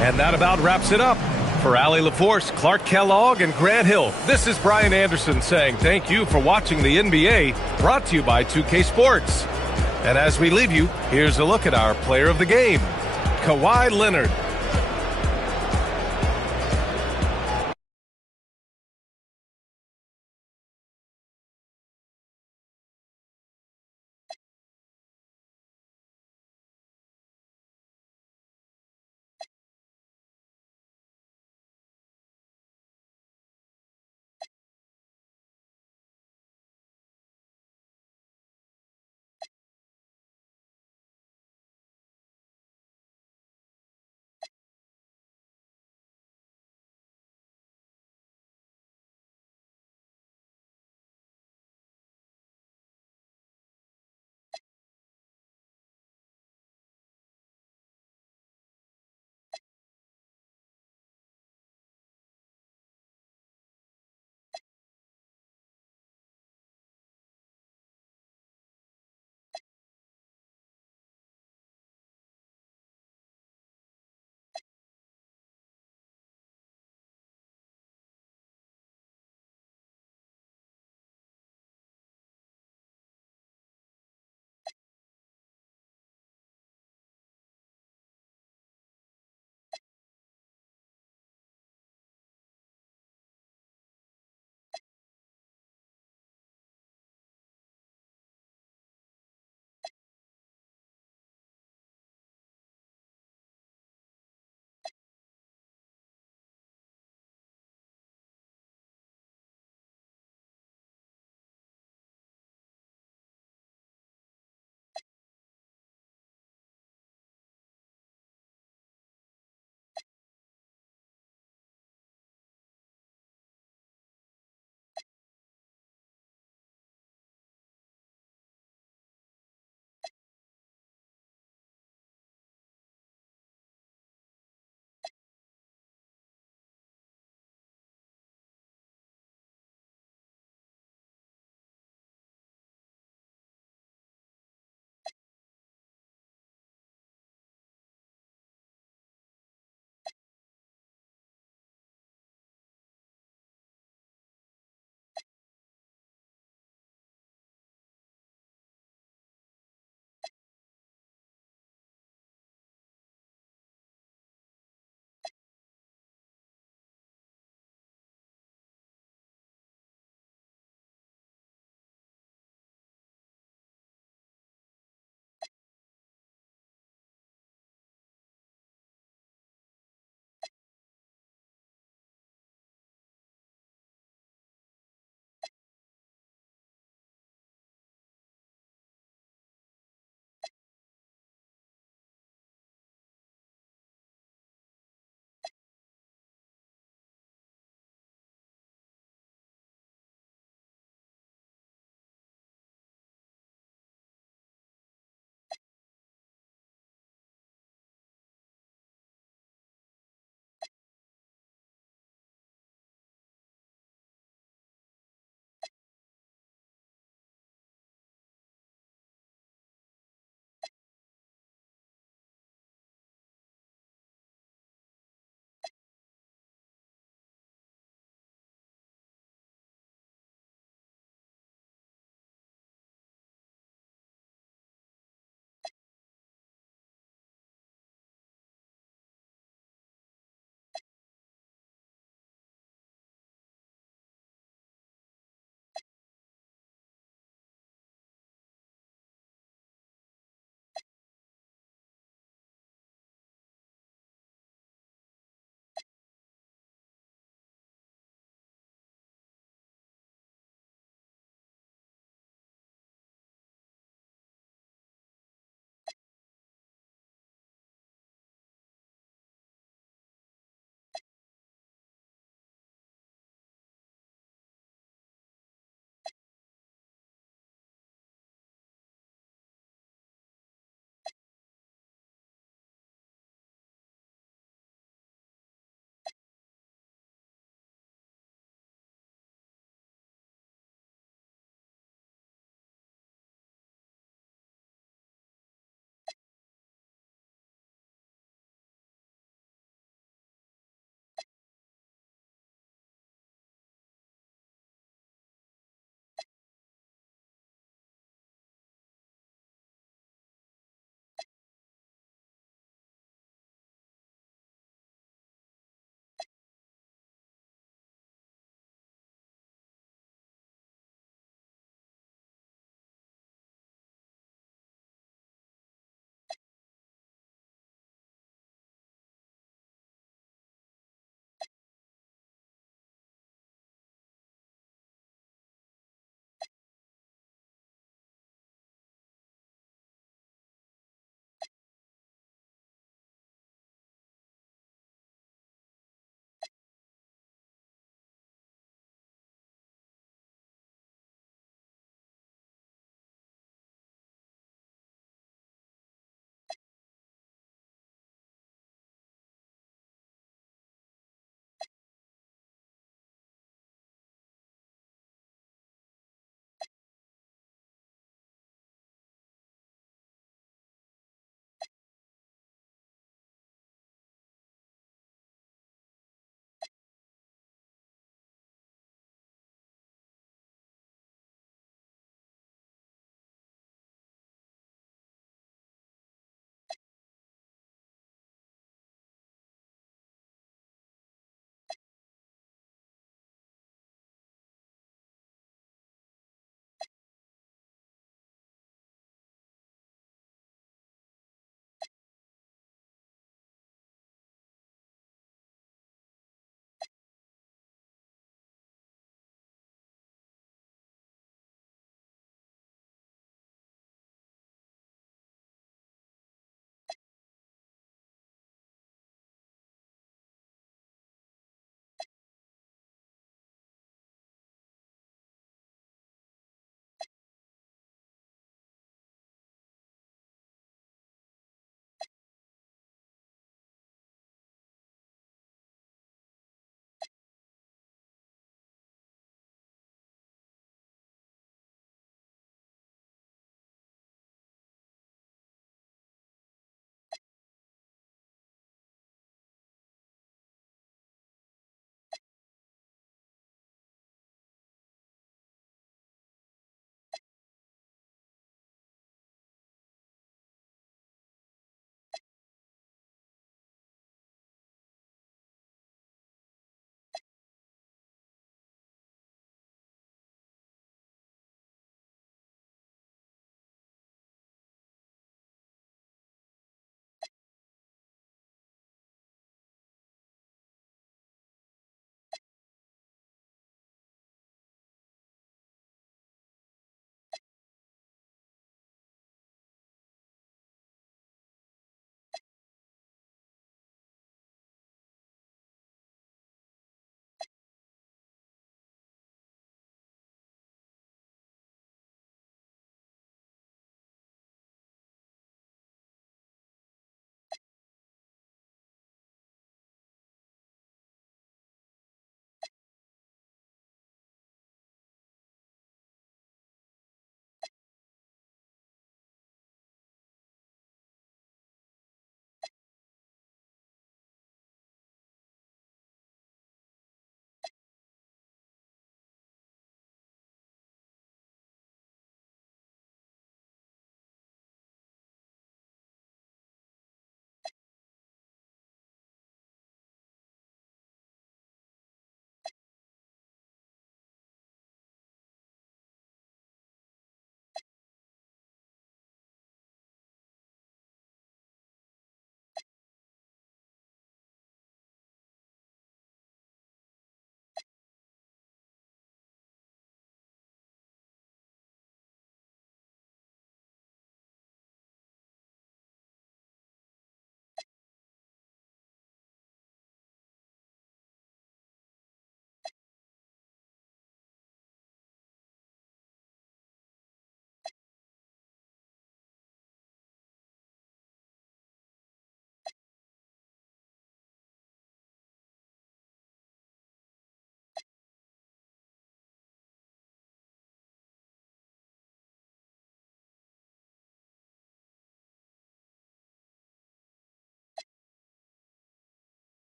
And that about wraps it up. For Allie LaForce, Clark Kellogg, and Grant Hill, this is Brian Anderson saying thank you for watching the NBA, brought to you by 2K Sports. And as we leave you, here's a look at our player of the game, Kawhi Leonard.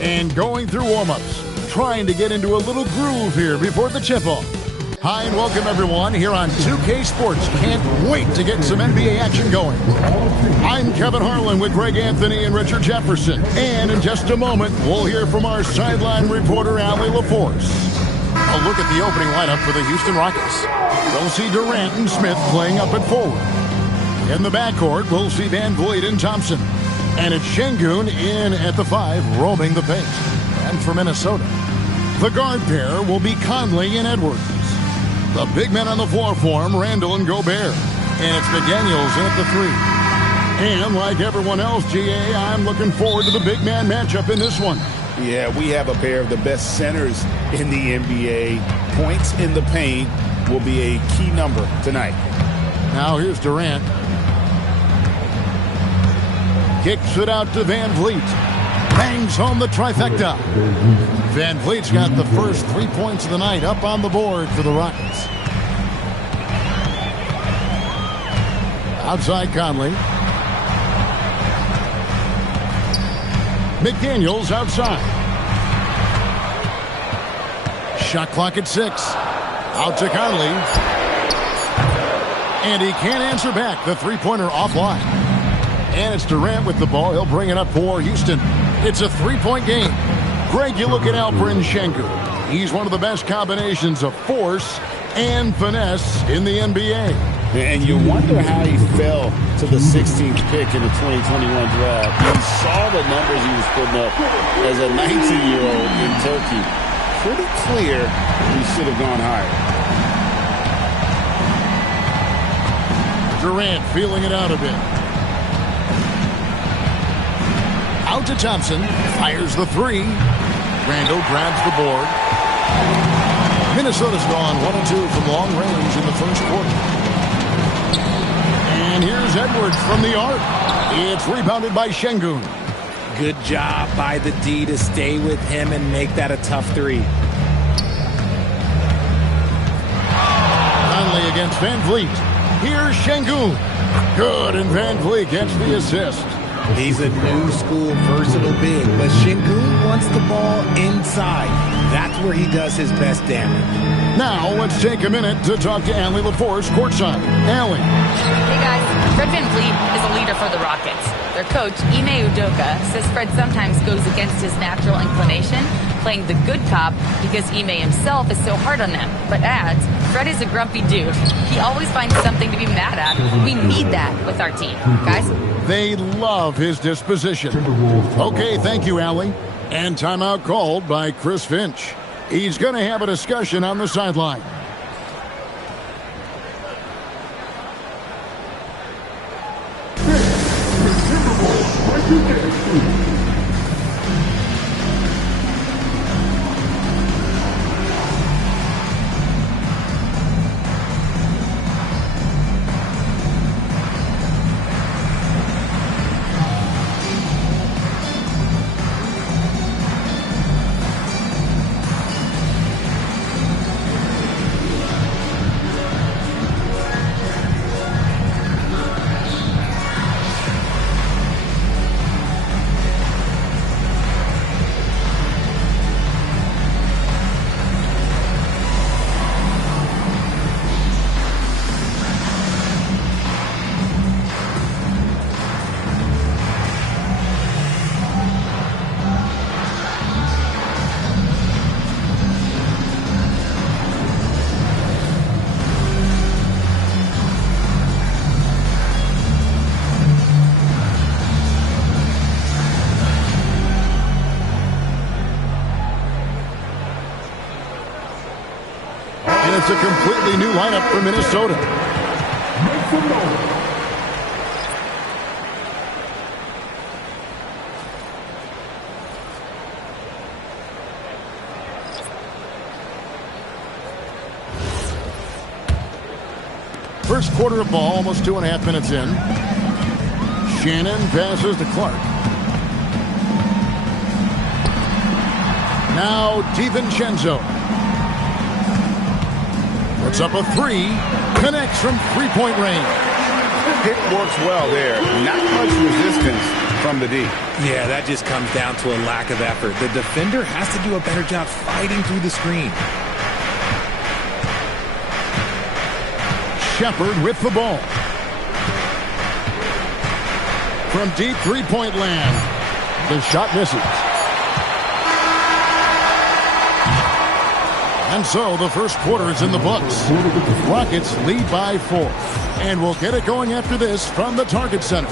and going through warm-ups, trying to get into a little groove here before the tip-off. Hi, and welcome, everyone, here on 2K Sports. Can't wait to get some NBA action going. I'm Kevin Harlan with Greg Anthony and Richard Jefferson. And in just a moment, we'll hear from our sideline reporter, Allie LaForce. A look at the opening lineup for the Houston Rockets. We'll see Durant and Smith playing up at forward. In the backcourt, we'll see Van Vliet and Thompson. And it's Şengün in at the 5, roaming the paint. And for Minnesota, the guard pair will be Conley and Edwards. The big men on the floor form, Randall and Gobert. And it's McDaniels in at the 3. And like everyone else, GA, I'm looking forward to the big man matchup in this one. Yeah, we have a pair of the best centers in the NBA. Points in the paint will be a key number tonight. Now here's Durant. Kicks it out to Van Vliet. Bangs home the trifecta. Van Vliet's got the first 3 points of the night up on the board for the Rockets. Outside Conley. McDaniels outside. Shot clock at 6. Out to Conley. And he can't answer back. The three-pointer offline. And it's Durant with the ball. He'll bring it up for Houston. It's a 3-point game. Greg, you look at Alperen Şengün. He's one of the best combinations of force and finesse in the NBA. And you wonder how he fell to the 16th pick in the 2021 draft. You saw the numbers he was putting up as a 19-year-old in Turkey. Pretty clear he should have gone higher. Durant feeling it out a bit. Out to Thompson. Fires the 3. Randall grabs the board. Minnesota's gone 1-2 from long range in the first quarter. And here's Edwards from the arc. It's rebounded by Şengün. Good job by the D to stay with him and make that a tough 3. Conley against Van Vliet. Here's Şengün. Good, and Van Vliet gets the assist. He's a new school versatile big, but Şengün wants the ball inside. That's where he does his best damage. Now let's take a minute to talk to Allie LaForce courtside. Allie. Hey guys, Fred Van Vliet is a leader for the Rockets. Their coach, Ime Udoka, says Fred sometimes goes against his natural inclination, playing the good cop because Ime himself is so hard on them. But adds, Fred is a grumpy dude. He always finds something to be mad at. We need that with our team. Guys? They love his disposition. Okay, thank you, Allie. And timeout called by Chris Finch. He's going to have a discussion on the sideline. It's a completely new lineup for Minnesota. First quarter of ball, almost 2.5 minutes in. Shannon passes to Clark. Now DiVincenzo. Puts up a 3. Connects from three-point range. Pick works well there. Not much resistance from the D. Yeah, that just comes down to a lack of effort. The defender has to do a better job fighting through the screen. Shepard with the ball. From deep three-point land. The shot misses. And so the first quarter is in the books. Rockets lead by 4. And we'll get it going after this from the Target Center.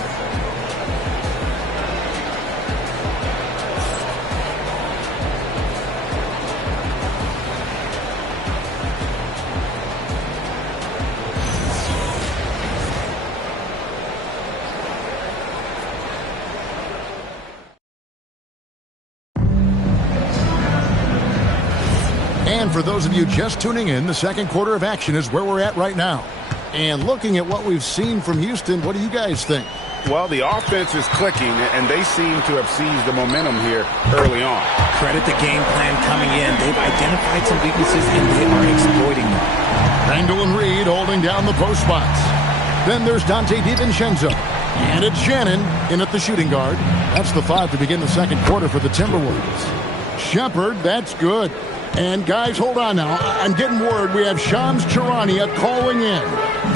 And for those of you just tuning in, the second quarter of action is where we're at right now. And looking at what we've seen from Houston, what do you guys think? Well, the offense is clicking, and they seem to have seized the momentum here early on. Credit the game plan coming in. They've identified some weaknesses, and they are exploiting them. Randall and Reed holding down the post spots. Then there's Dante DiVincenzo. And it's Shannon in at the shooting guard. That's the 5 to begin the second quarter for the Timberwolves. Shepard, that's good. And guys, hold on now. I'm getting word we have Shams Charania calling in.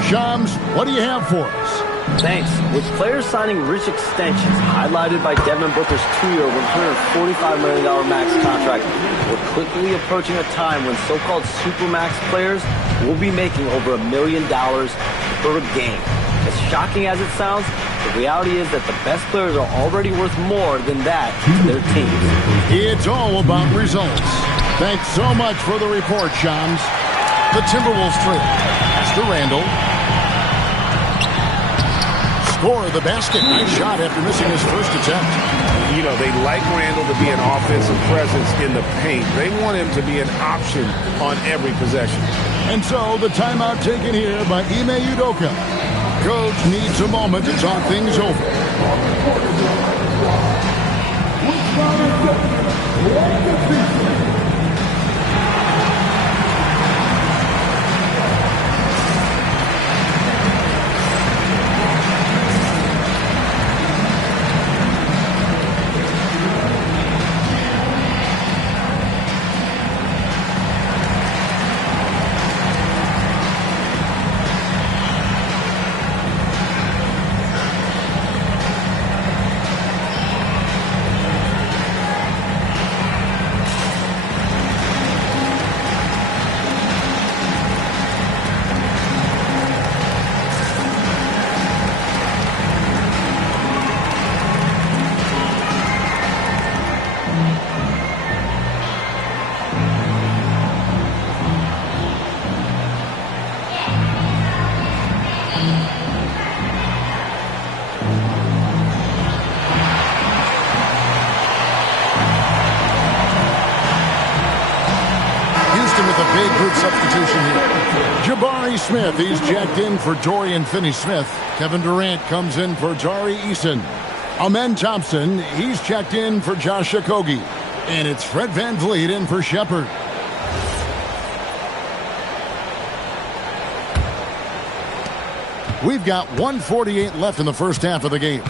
Shams, what do you have for us? Thanks. With players signing rich extensions, highlighted by Devin Booker's 2-year, $145 million max contract, we're quickly approaching a time when so-called supermax players will be making over $1 million per game. As shocking as it sounds, the reality is that the best players are already worth more than that to their teams. It's all about results. Thanks so much for the report, Shams. The Timberwolves trail. Pass to Randall. Score the basket. Nice shot after missing his first attempt. You know, they like Randall to be an offensive presence in the paint. They want him to be an option on every possession. And so the timeout taken here by Ime Udoka. Coach needs a moment to talk things over. Jabari Smith, he's jacked in for Dorian Finney-Smith. Kevin Durant comes in for Jari Eason. Amen Thompson, he's checked in for Josh Okogie. And it's Fred VanVleet in for Shepard. We've got 1:48 left in the first half of the game.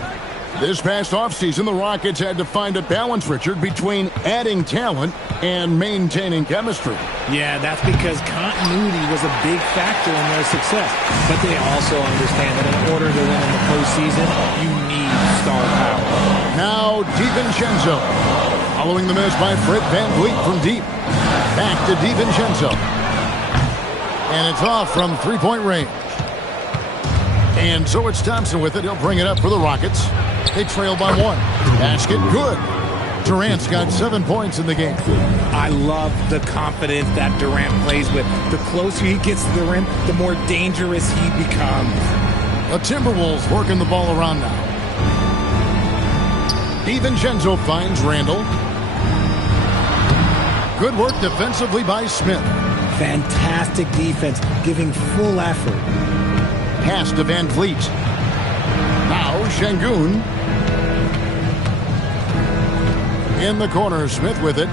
This past offseason, the Rockets had to find a balance, Richard, between adding talent and maintaining chemistry. Yeah, that's because continuity was a big factor in their success. But they also understand that in order to win in the postseason, you need star power. Now, DiVincenzo. Following the miss by Fred VanVleet from deep. Back to DiVincenzo. And it's off from three-point range. And so it's Thompson with it. He'll bring it up for the Rockets. They trail by 1. Basket good. Durant's got 7 points in the game. I love the confidence that Durant plays with. The closer he gets to the rim, the more dangerous he becomes. The Timberwolves working the ball around now. DiVincenzo finds Randall. Good work defensively by Smith. Fantastic defense, giving full effort. Pass to VanVleet. Now Şengün. In the corner, Smith with it.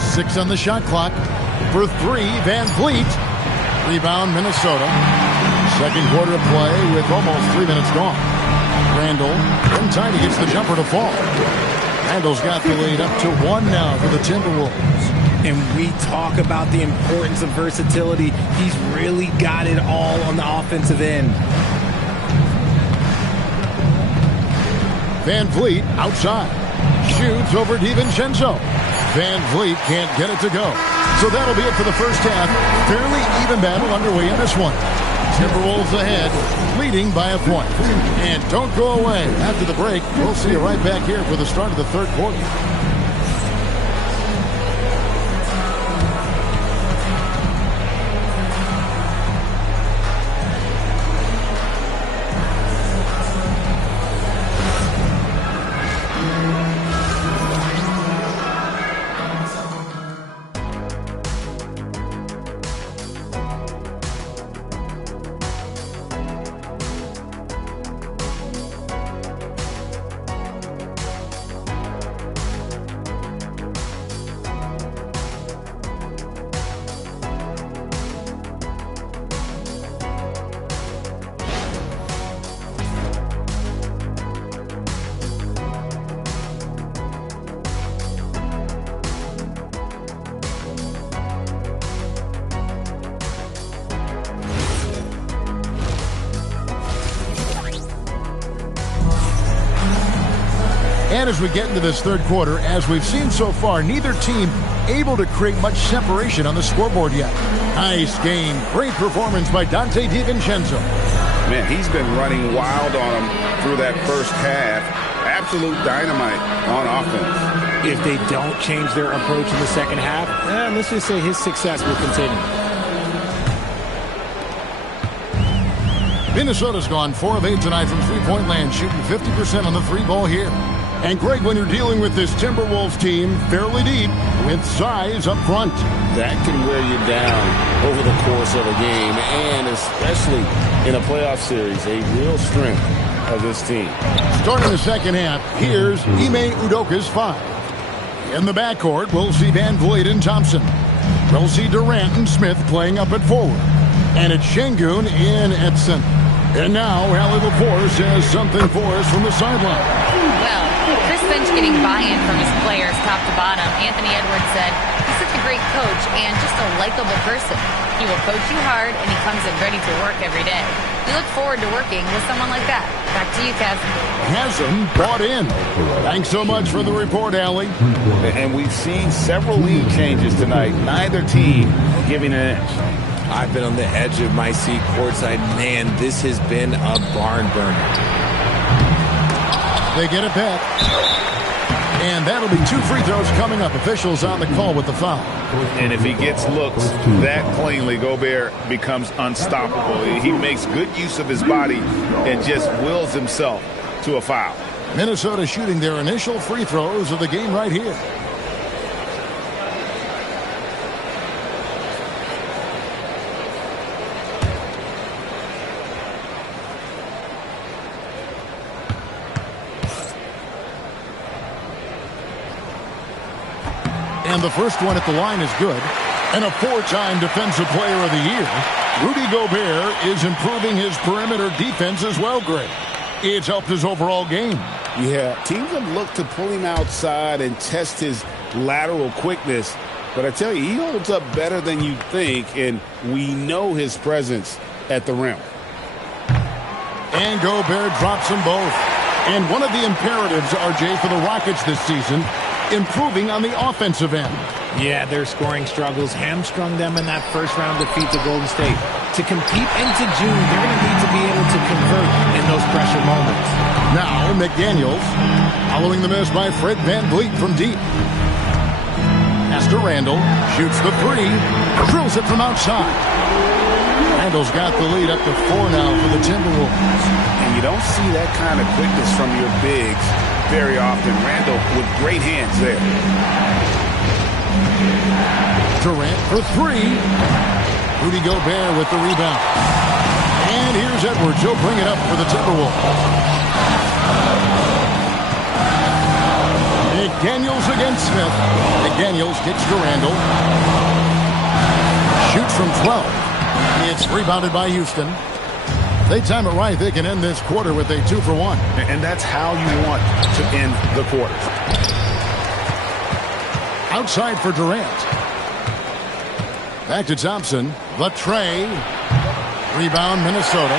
6 on the shot clock. For 3, VanVleet. Rebound, Minnesota. Second quarter of play with almost 3 minutes gone. Randall in time, he gets the jumper to fall. Randall's got the lead up to 1 now for the Timberwolves. And we talk about the importance of versatility. He's really got it all on the offensive end. Van Vliet outside. Shoots over DiVincenzo. Van Vliet can't get it to go. So that'll be it for the first half. Fairly even battle underway in this one. Timberwolves ahead, leading by a point. And don't go away. After the break, we'll see you right back here for the start of the third quarter. And as we get into this third quarter, as we've seen so far, neither team able to create much separation on the scoreboard yet. Nice game. Great performance by Donte DiVincenzo. Man, he's been running wild on him through that first half. Absolute dynamite on offense. If they don't change their approach in the second half, let's just say his success will continue. Minnesota's gone 4 of 8 tonight from three-point land, shooting 50% on the three ball here. And Greg, when you're dealing with this Timberwolves team fairly deep with size up front, that can wear you down over the course of a game, and especially in a playoff series, a real strength of this team. Starting the second half, here's Ime Udoka's 5. In the backcourt, we'll see Van Vliet and Thompson. We'll see Durant and Smith playing up at forward. And it's Şengün in at center. And now, Allie LaForce has something for us from the sideline. Well, Chris Finch getting buy-in from his players top to bottom. Anthony Edwards said, he's such a great coach and just a likable person. He will coach you hard, and he comes in ready to work every day. We look forward to working with someone like that. Back to you, Kev. Hasn't brought in. Thanks so much for the report, Allie. And we've seen several lead changes tonight. Neither team giving an inch. I've been on the edge of my seat courtside. Man, this has been a barn burner. They get it back. And that'll be 2 free throws coming up. Officials on the call with the foul. And if he gets looks that plainly, Gobert becomes unstoppable. He makes good use of his body and just wills himself to a foul. Minnesota shooting their initial free throws of the game right here. And the first one at the line is good. And a 4-time Defensive Player of the Year. Rudy Gobert is improving his perimeter defense as well, Greg. It's helped his overall game. Yeah, teams have looked to pull him outside and test his lateral quickness. But I tell you, he holds up better than you'd think, and we know his presence at the rim. And Gobert drops them both. And one of the imperatives, RJ, for the Rockets this season, improving on the offensive end. Yeah, their scoring struggles hamstrung them in that first-round defeat to Golden State. To compete into June, they're going to need to be able to convert in those pressure moments. Now, McDaniels, following the miss by Fred VanVleet from deep. Pass to Randall, shoots the 3, drills it from outside. Randall's got the lead up to 4 now for the Timberwolves. And you don't see that kind of quickness from your bigs very often. Randall with great hands there. Durant for 3. Rudy Gobert with the rebound. And here's Edwards. He'll bring it up for the Timberwolves. McDaniels against Smith. McDaniels kicks to Randall. Shoots from 12. It's rebounded by Houston. They time it right. They can end this quarter with a 2 for 1. And that's how you want to end the quarters. Outside for Durant. Back to Thompson. The tray. Rebound, Minnesota.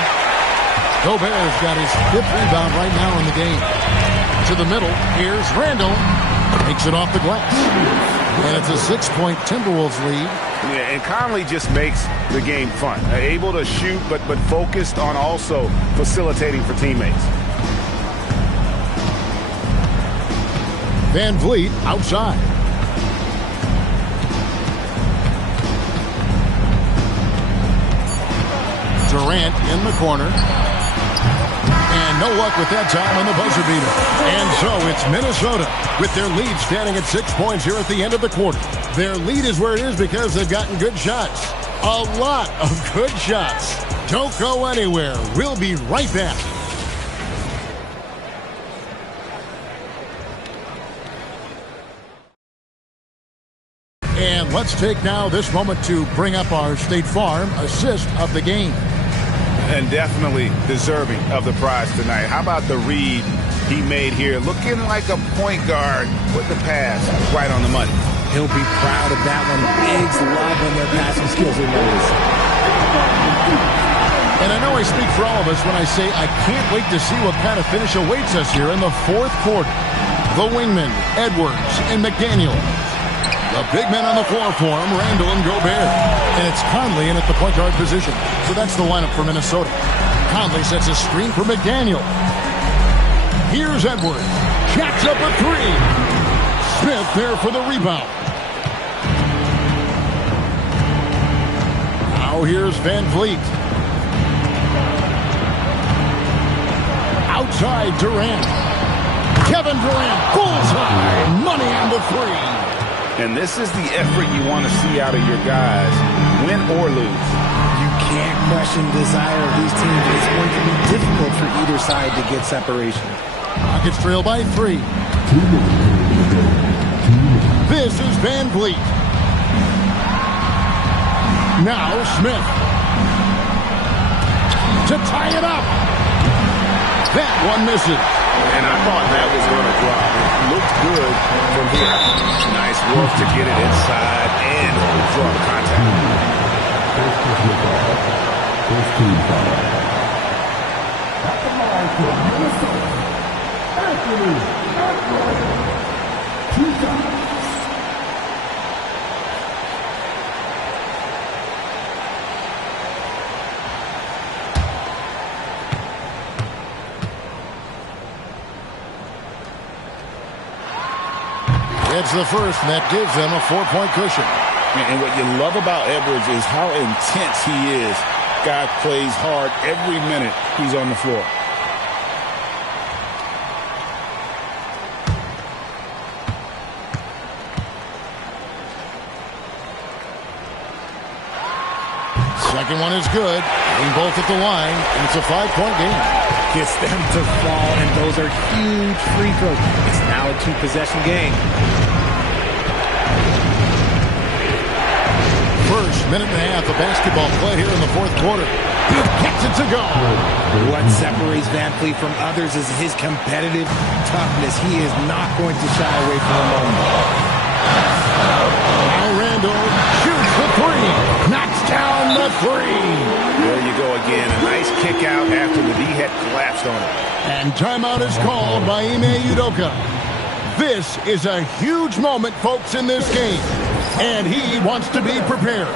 Gobert's got his 5th rebound right now in the game. To the middle. Here's Randall. Takes it off the glass. And it's a 6-point Timberwolves lead. Yeah, and Conley just makes the game fun. Able to shoot, but focused on also facilitating for teammates. Van Vliet outside. Durant in the corner. And no luck with that time on the buzzer beater. And so it's Minnesota with their lead standing at 6 points here at the end of the quarter. Their lead is where it is because they've gotten good shots. A lot of good shots. Don't go anywhere. We'll be right back. And let's take now this moment to bring up our State Farm assist of the game. And definitely deserving of the prize tonight. How about the read he made here? Looking like a point guard with the pass right on the money. He'll be proud of that one. Bigs love when their passing skills are noticed. And I know I speak for all of us when I say I can't wait to see what kind of finish awaits us here in the 4th quarter. The wingmen, Edwards and McDaniel. The big men on the floor for him, Randall and Gobert. And it's Conley in at the point guard position. So that's the lineup for Minnesota. Conley sets a screen for McDaniel. Here's Edwards. Jacks up a 3. Smith there for the rebound. Now here's Van Vliet. Outside Durant. Kevin Durant. Bullseye. Money on the 3. And this is the effort you want to see out of your guys, win or lose. You can't question the desire of these teams. It's going to be difficult for either side to get separation. Rockets trail by 3. This is Van Vliet. Now Smith. To tie it up. That one misses. And I thought that was going to drop. It looked good from here. Nice work to get it inside and draw the contact. It's the first, and that gives them a 4-point cushion. And what you love about Edwards is how intense he is. Guy plays hard every minute he's on the floor. Second one is good. Getting both at the line, and it's a 5-point game. Gets them to fall, and those are huge free throws. It's now a 2-possession game. First minute and a half of basketball play here in the 4th quarter. He gets it to go. What separates Van Vliet from others is his competitive toughness. He is not going to shy away from a moment. Now Randall shoots the 3. Knocks down the 3. There you go again. A nice kick out after the D had collapsed on him. And timeout is called by Ime Udoka. This is a huge moment, folks, in this game. And he wants to be prepared.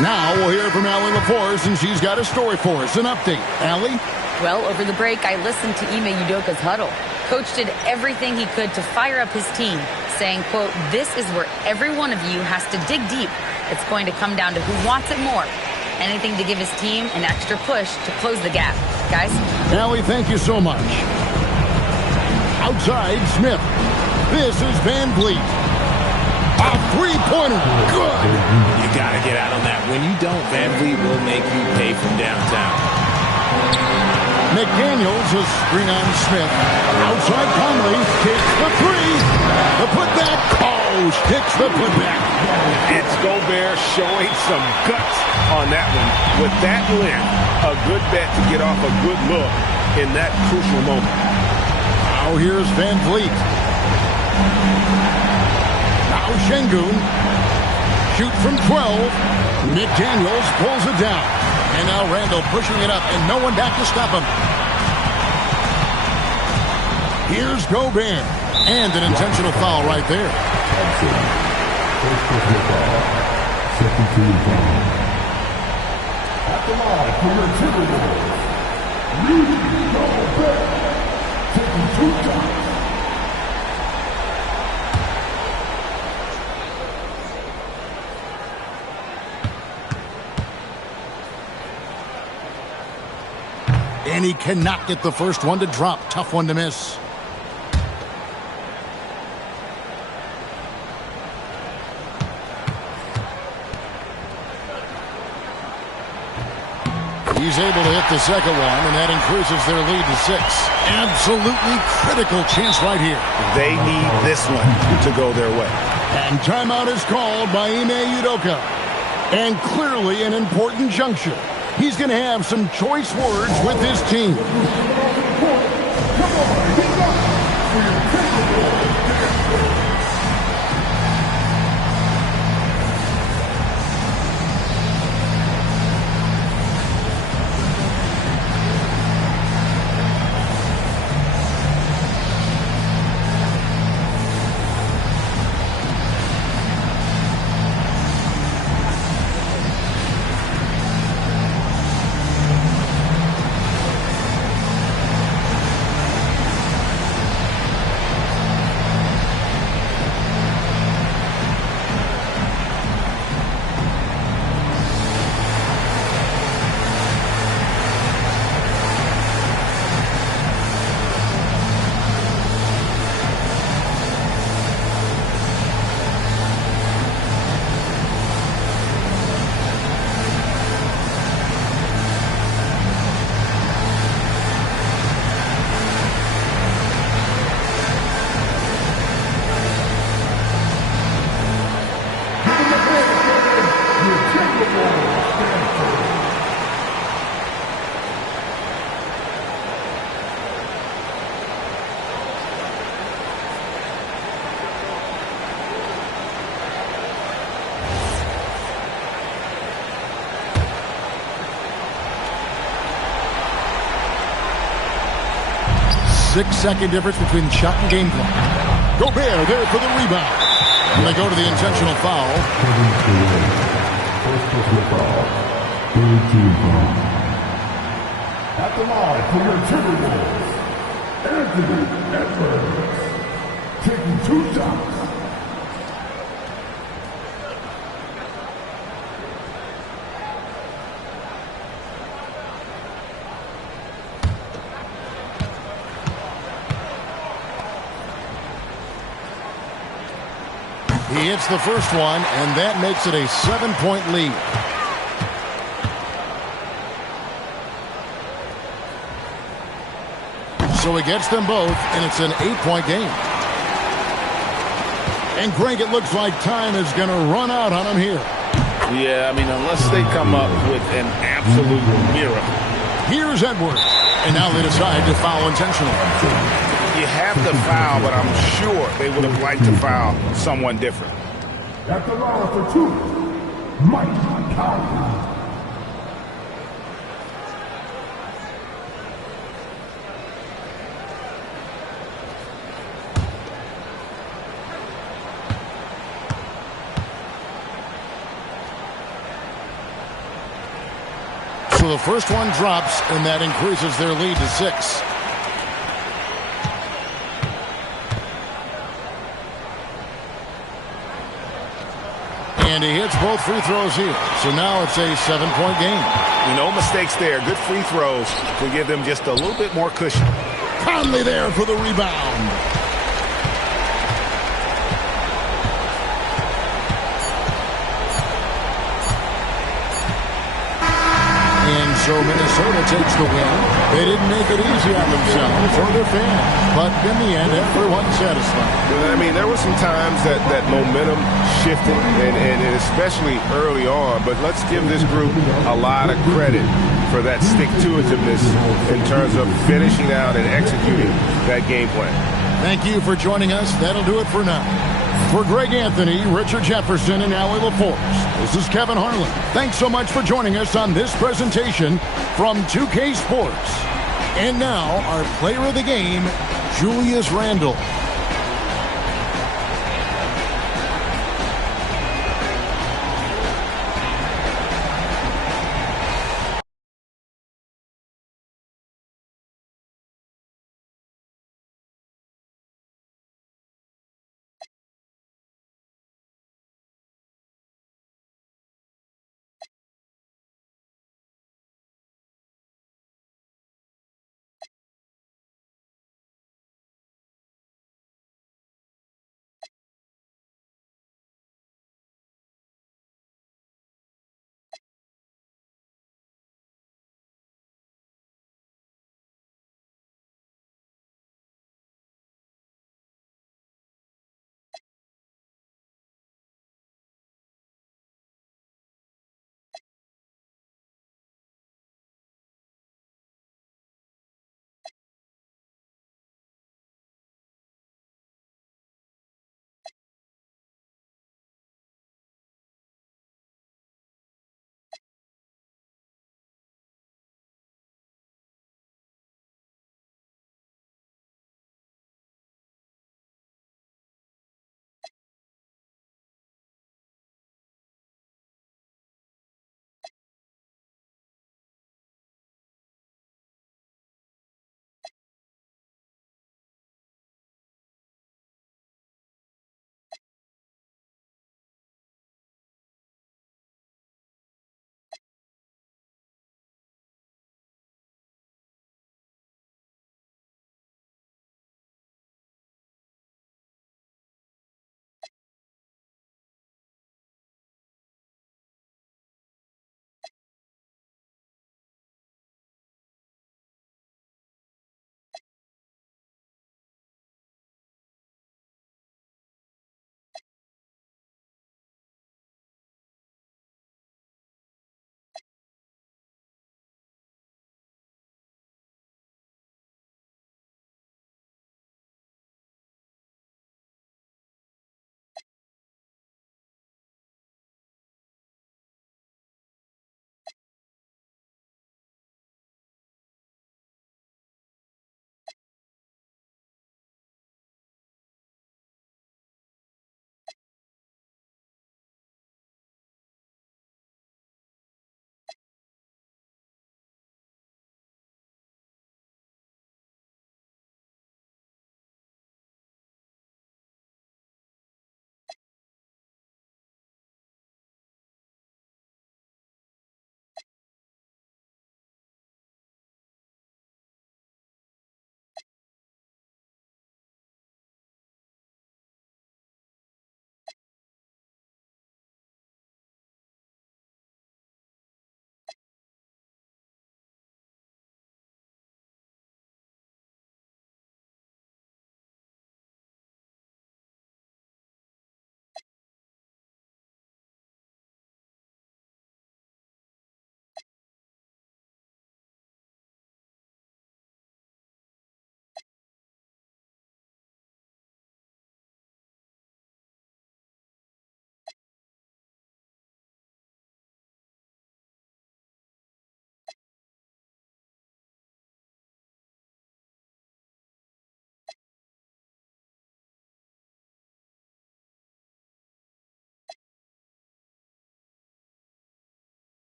Now we'll hear from Allie LaForce, and she's got a story for us, an update. Allie? Well, over the break, I listened to Ime Udoka's huddle. Coach did everything he could to fire up his team, saying, quote, "This is where every one of you has to dig deep. It's going to come down to who wants it more. Anything to give his team an extra push to close the gap." Guys? Allie, thank you so much. Outside, Smith. This is Van Vliet. A three-pointer. Good. You got to get out on that. When you don't, Van Vliet will make you pay from downtown. McDaniels, a screen on Smith. Outside Conley, takes the three. The putback. Oh, sticks the putback. It's Gobert showing some guts on that one. With that length, a good bet to get off a good look in that crucial moment. Now here's Van Vliet. Now Şengün. Shoot from 12. McDaniels pulls it down. And now Randall pushing it up, and no one back to stop him. Here's Gobert. And an intentional foul right there. First personal foul. Second team foul. At the line for your Timberwolves, Rudy Gobert, taking 2 shots. And he cannot get the first one to drop. Tough one to miss. He's able to hit the second one, and that increases their lead to 6. Absolutely critical chance right here. They need this one to go their way. And timeout is called by Ime Udoka. And clearly an important juncture. He's going to have some choice words with his team. Six-second difference between shot and game clock. Gobert there for the rebound. And they go to the intentional foul. First personal foul. Third team foul. At the line for your Timberwolves, Anthony Edwards, taking 2 shots. He hits the first one, and that makes it a 7-point lead. So he gets them both, and it's an 8-point game. And Greg, it looks like time is going to run out on him here. Yeah, I mean, unless they come up with an absolute miracle. Here's Edwards, and now they decide to foul intentionally. You have the foul, but I'm sure they would have liked to foul someone different. At the line for 2, Mike Conley. So the first one drops, and that increases their lead to 6. And he hits both free throws here. So now it's a 7-point game. No mistakes there. Good free throws to give them just a little bit more cushion. Conley there for the rebound. And so Minnesota takes the win. They didn't make it easy on themselves or their fans, but in the end, everyone's satisfied. I mean, there were some times that momentum shifted, and especially early on, but let's give this group a lot of credit for that stick-to-itiveness in terms of finishing out and executing that game plan. Thank you for joining us. That'll do it for now. For Greg Anthony, Richard Jefferson, and Allie LaForce, this is Kevin Harlan. Thanks so much for joining us on this presentation from 2K Sports. And now, our player of the game, Julius Randle.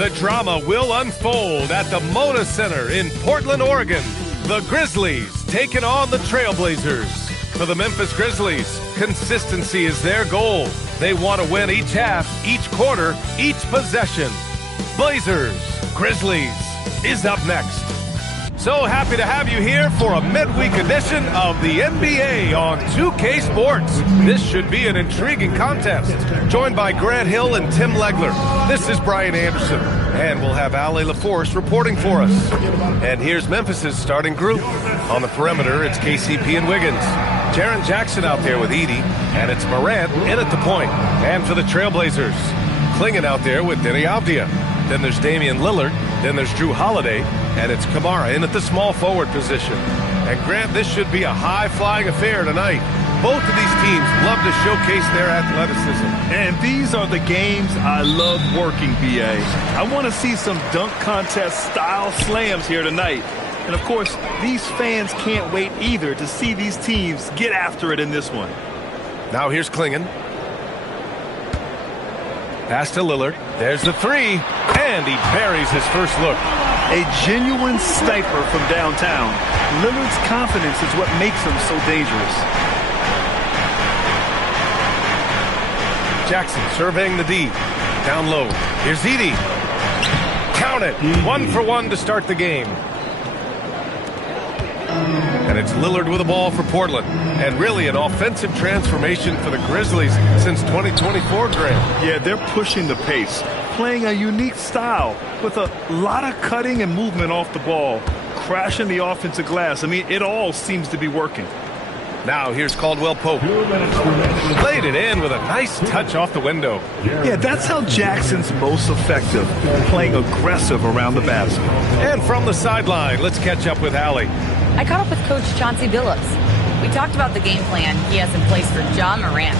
The drama will unfold at the Moda Center in Portland, Oregon. The Grizzlies taking on the Trailblazers. For the Memphis Grizzlies, consistency is their goal. They want to win each half, each quarter, each possession. Blazers, Grizzlies is up next. So happy to have you here for a midweek edition of the NBA on 2K Sports. This should be an intriguing contest. Joined by Grant Hill and Tim Legler. This is Brian Anderson. And we'll have Allie LaForce reporting for us. And here's Memphis's starting group. On the perimeter, it's KCP and Wiggins. Jaren Jackson out there with Edey. And it's Morant in at the point. And for the Trailblazers, Clingan out there with Deni Avdija. Then there's Damian Lillard. Then there's Drew Holiday. And it's Kamara in at the small forward position. And Grant, this should be a high-flying affair tonight. Both of these teams love to showcase their athleticism. And these are the games I love working, B.A. I want to see some dunk contest-style slams here tonight. And, of course, these fans can't wait either to see these teams get after it in this one. Now here's Clingan. Pass to Lillard. There's the three. And he buries his first look. A genuine sniper from downtown. Lillard's confidence is what makes him so dangerous. Jackson surveying the D. Down low. Here's Edey. Count it. 1 for 1 to start the game. And it's Lillard with the ball for Portland. And really an offensive transformation for the Grizzlies since 2024, Grant. Yeah, they're pushing the pace, playing a unique style with a lot of cutting and movement off the ball, crashing the offensive glass. I mean, it all seems to be working. Now here's Caldwell Pope. Laid it in with a nice touch off the window. Yeah, that's how Jackson's most effective, playing aggressive around the basket. And from the sideline, let's catch up with Allie. I caught up with Coach Chauncey Billups. We talked about the game plan he has in place for Ja Morant.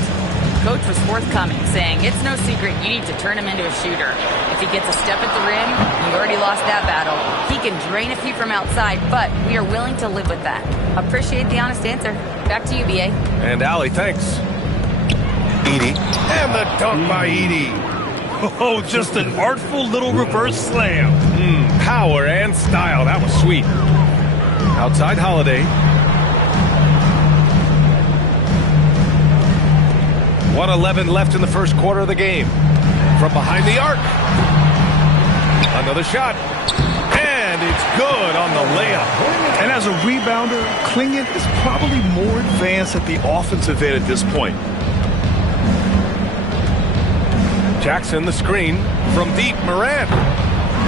Coach was forthcoming, saying it's no secret you need to turn him into a shooter. If he gets a step at the rim, you already lost that battle. He can drain a few from outside, but we are willing to live with that. Appreciate the honest answer. Back to you, B.A. And Allie, thanks. Edey. And the dunk by Edey. Oh, just an artful little reverse slam. Power and style. That was sweet. Outside Holiday. 1:11 left in the first quarter of the game. From behind the arc. Another shot. And it's good on the layup. And as a rebounder, Clingan is probably more advanced at the offensive end at this point. Jackson the screen from deep. Morant.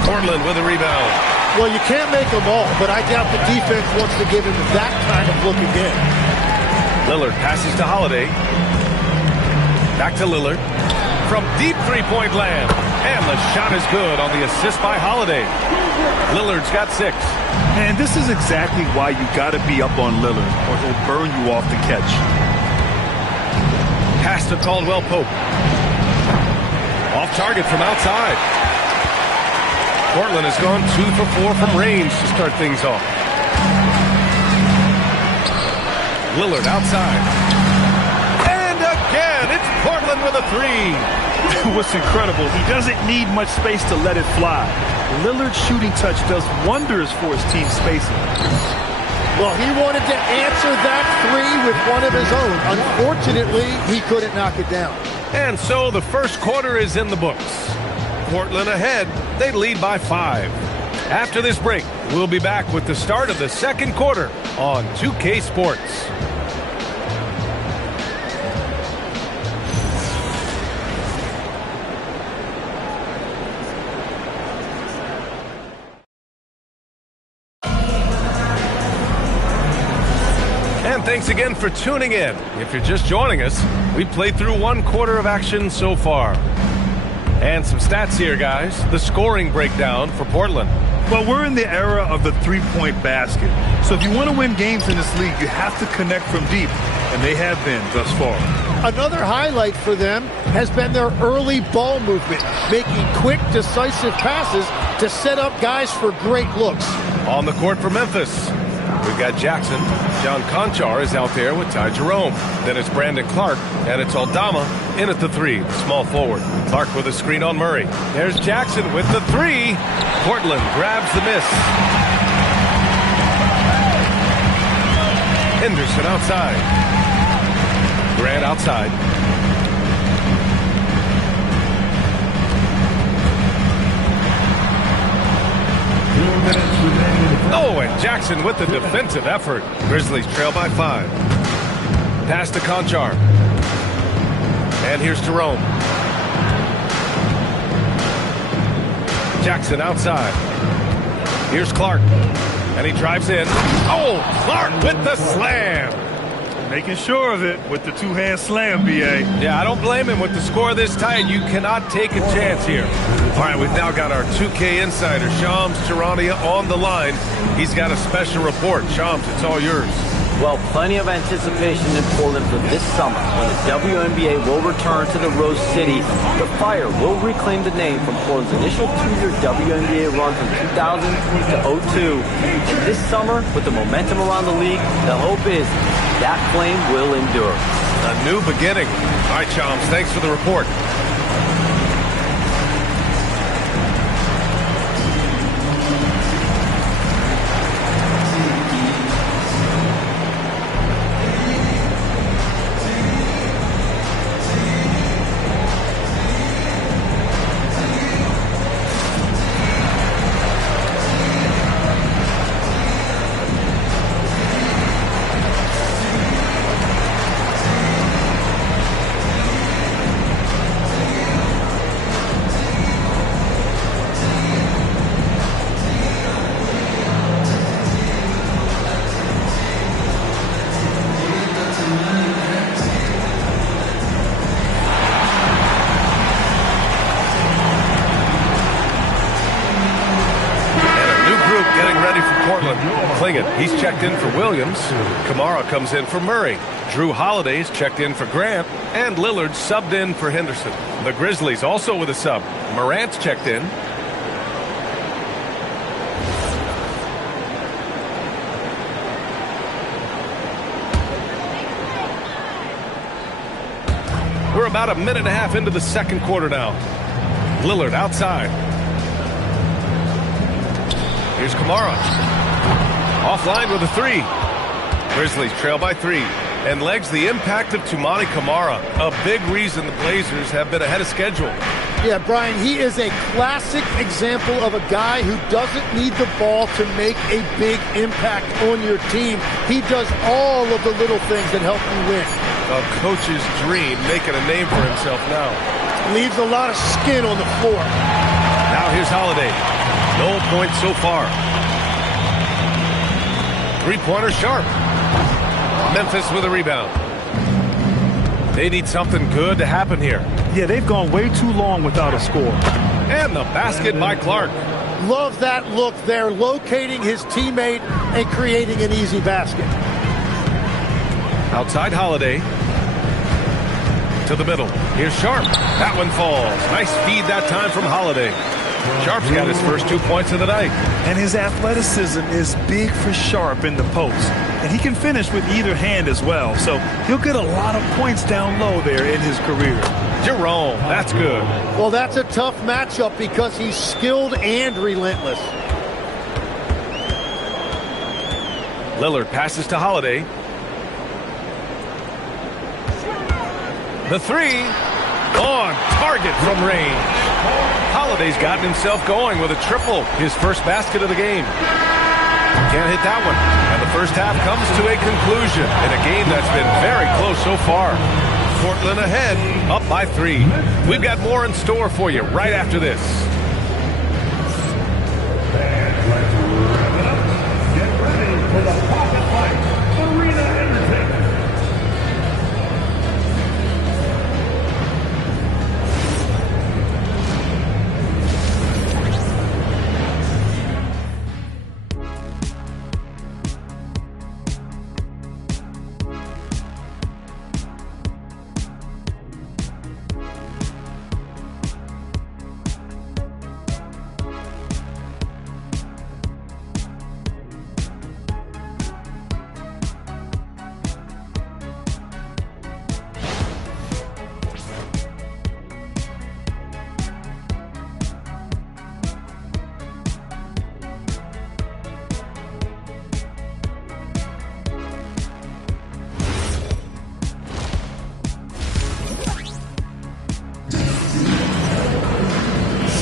Portland with a rebound. Well, you can't make them all, but I doubt the defense wants to give him that kind of look again. Lillard passes to Holiday. Back to Lillard. From deep three-point land. And the shot is good on the assist by Holiday. Lillard's got 6. And this is exactly why you got to be up on Lillard, or he'll burn you off the catch. Pass to Caldwell Pope. Off target from outside. Portland has gone 2 for 4 from range to start things off. Lillard outside. And again, it's Portland with a 3. What's incredible, he doesn't need much space to let it fly. Lillard's shooting touch does wonders for his team spacing. Well, he wanted to answer that 3 with one of his own. Unfortunately, he couldn't knock it down. And so the first quarter is in the books. Portland ahead. They lead by 5. After this break, we'll be back with the start of the second quarter on 2K Sports. And thanks again for tuning in. If you're just joining us, we played through 1 quarter of action so far. And some stats here, guys. The scoring breakdown for Portland. Well, we're in the era of the three-point basket. So if you want to win games in this league, you have to connect from deep. And they have been thus far. Another highlight for them has been their early ball movement, making quick, decisive passes to set up guys for great looks. On the court for Memphis, We've got Jackson. John Conchar is out there with Ty Jerome. Then it's Brandon Clark, and it's Aldama in at the 3, the small forward. Clark with a screen on Murray. There's Jackson with the 3. Portland grabs the miss. Henderson outside. Grant outside. Oh, and Jackson with the defensive effort. Grizzlies trail by 5. Pass to Conchar. And here's Jerome. Jackson outside. Here's Clark. And he drives in. Oh, Clark with the slam. Making sure of it with the two-hand slam, B.A. Yeah, I don't blame him with the score this tight. You cannot take a chance here. All right, we've now got our 2K insider, Shams Charania, on the line. He's got a special report. Shams, it's all yours. Well, plenty of anticipation in Portland for this summer when the WNBA will return to the Rose City. The Fire will reclaim the name from Portland's initial 2-year WNBA run from 2000 to 02. And this summer, with the momentum around the league, the hope is that flame will endure. A new beginning. All right, Shams, thanks for the report. He's checked in for Williams. Kamara comes in for Murray. Drew Holiday's checked in for Grant. And Lillard subbed in for Henderson. The Grizzlies also with a sub. Morant's checked in. We're about a minute and a half into the second quarter now. Lillard outside. Here's Kamara. Offline with a 3. Grizzlies trail by 3. And legs the impact of Toumani Camara. A big reason the Blazers have been ahead of schedule. Yeah, Brian, he is a classic example of a guy who doesn't need the ball to make a big impact on your team. He does all of the little things that help you win. A coach's dream, making a name for himself now. Leaves a lot of skin on the floor. Now here's Holiday. No points so far. Three-pointer sharp. Memphis with a rebound. They need something good to happen here. Yeah, they've gone way too long without a score. And the basket by Clark. Love that look there, locating his teammate and creating an easy basket. Outside Holiday. To the middle. Here's Sharp. That one falls. Nice feed that time from Holiday. Sharp's got his first 2 points of the night. And his athleticism is big for Sharp in the post. And he can finish with either hand as well. So he'll get a lot of points down low there in his career. Jerome, that's good. Well, that's a tough matchup because he's skilled and relentless. Lillard passes to Holiday. The 3 on target from range. Holiday's gotten himself going with a triple, his first basket of the game. Can't hit that one. And the first half comes to a conclusion in a game that's been very close so far. Portland ahead, up by 3. We've got more in store for you right after this. Get ready for the Pocket Fight, Arena Entertainment.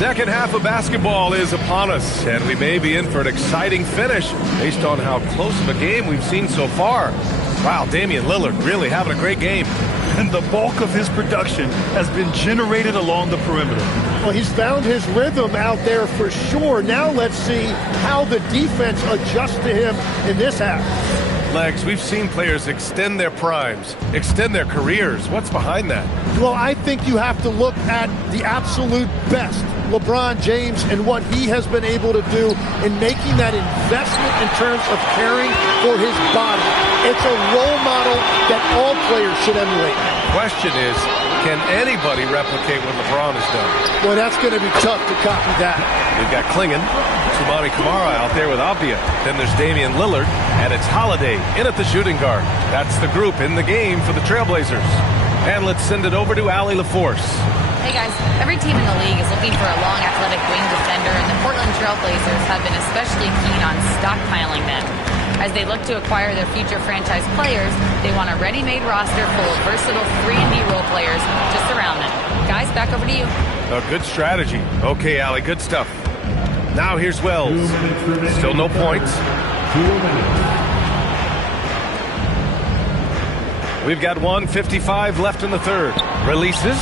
Second half of basketball is upon us, and we may be in for an exciting finish based on how close of a game we've seen so far. Wow, Damian Lillard really having a great game. And the bulk of his production has been generated along the perimeter. Well, he's found his rhythm out there for sure. Now let's see how the defense adjusts to him in this half. Legs, we've seen players extend their primes, extend their careers. What's behind that? Well, I think you have to look at the absolute best, LeBron James, and what he has been able to do in making that investment in terms of caring for his body. It's a role model that all players should emulate. Question is, can anybody replicate what LeBron has done? Well, that's going to be tough to copy that. We've got Klingon, Toumani Camara out there with Avdia. Then there's Damian Lillard, and it's Holiday in at the shooting guard. That's the group in the game for the Trailblazers. And let's send it over to Allie LaForce. Hey guys, every team in the league is looking for a long athletic wing defender, and the Portland Trailblazers have been especially keen on stockpiling them. As they look to acquire their future franchise players, they want a ready-made roster full of versatile 3-and-D role players to surround them. Guys, back over to you. A good strategy. Okay, Allie, good stuff. Now here's Wells. Still no points. We've got 1:55 left in the third. Releases.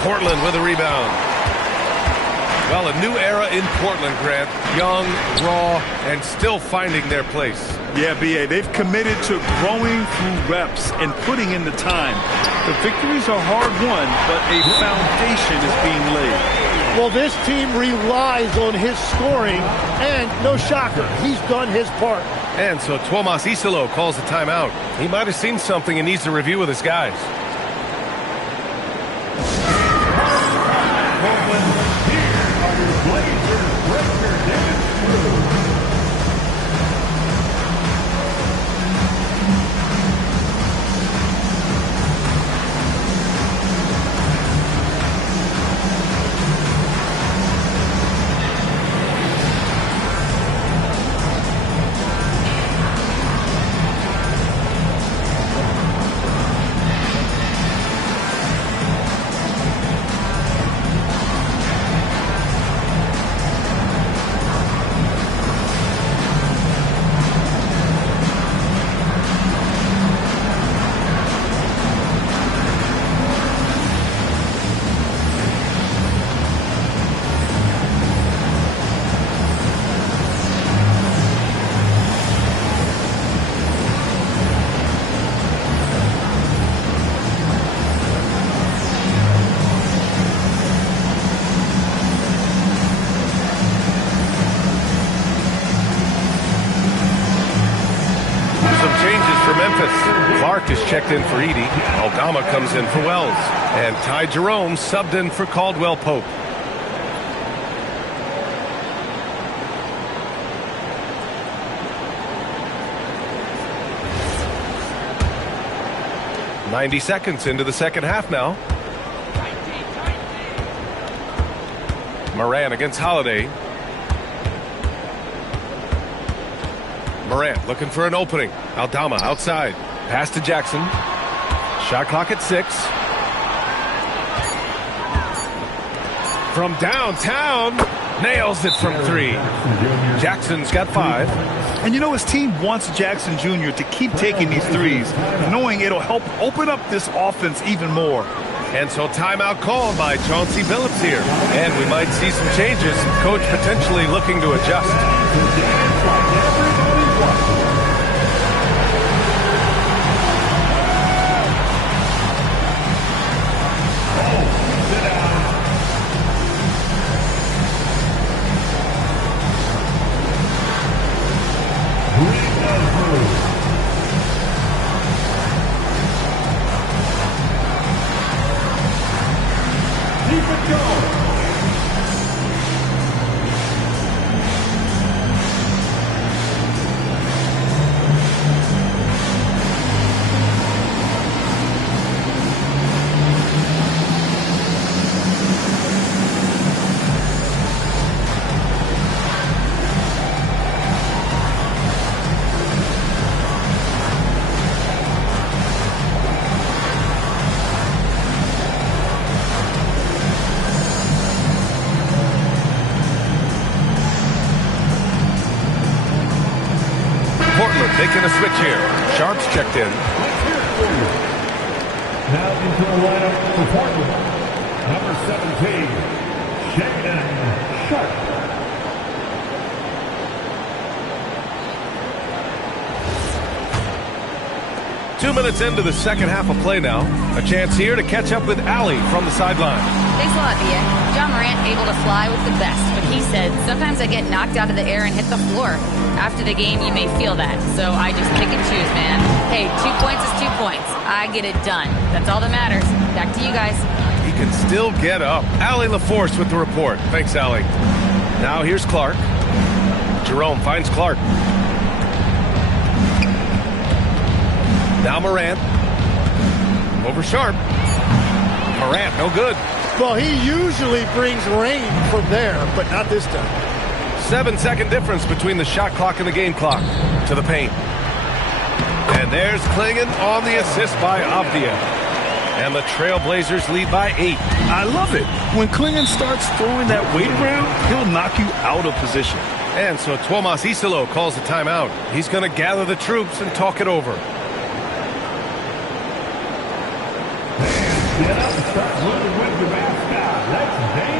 Portland with a rebound. Well, a new era in Portland, Grant. Young, raw, and still finding their place. Yeah, B.A., they've committed to growing through reps and putting in the time. The victories are hard-won, but a foundation is being laid. Well, this team relies on his scoring, and no shocker, he's done his part. And so Tuomas Isalo calls a timeout. He might have seen something and needs to review with his guys. Clark is checked in for Edey. Aldama comes in for Wells. And Ty Jerome subbed in for Caldwell Pope. "90 seconds into the second half now. Morant against Holiday. Morant looking for an opening. Aldama outside. Pass to Jackson. Shot clock at 6. From downtown. Nails it from 3. Jackson's got 5. And you know, his team wants Jackson Jr. to keep taking these threes, knowing it'll help open up this offense even more. And so timeout called by Chauncey Billups here. And we might see some changes. Coach potentially looking to adjust. Making a switch here. Sharp's checked in. Now into the lineup for Portland. Number 17, Shaedon Sharpe. 2 minutes into the second half of play now. A chance here to catch up with Allie from the sideline. Thanks a lot, Bia. John Morant able to fly with the best, but he said, sometimes I get knocked out of the air and hit the floor. After the game, you may feel that, so I just pick and choose, man. Hey, 2 points is 2 points. I get it done. That's all that matters. Back to you guys. He can still get up. Allie LaForce with the report. Thanks, Allie. Now here's Clark. Jerome finds Clark. Now Morant. Over Sharpe. Morant, no good. Well, he usually brings rain from there, but not this time. 7-second difference between the shot clock and the game clock. To the paint. And there's Clingan on the assist by Avdia. And the Trailblazers lead by 8. I love it. When Clingan starts throwing that weight around, he'll knock you out of position. And so Tuomas Isalo calls a timeout. He's going to gather the troops and talk it over. Get up and start moving with your mascot. Let's dance.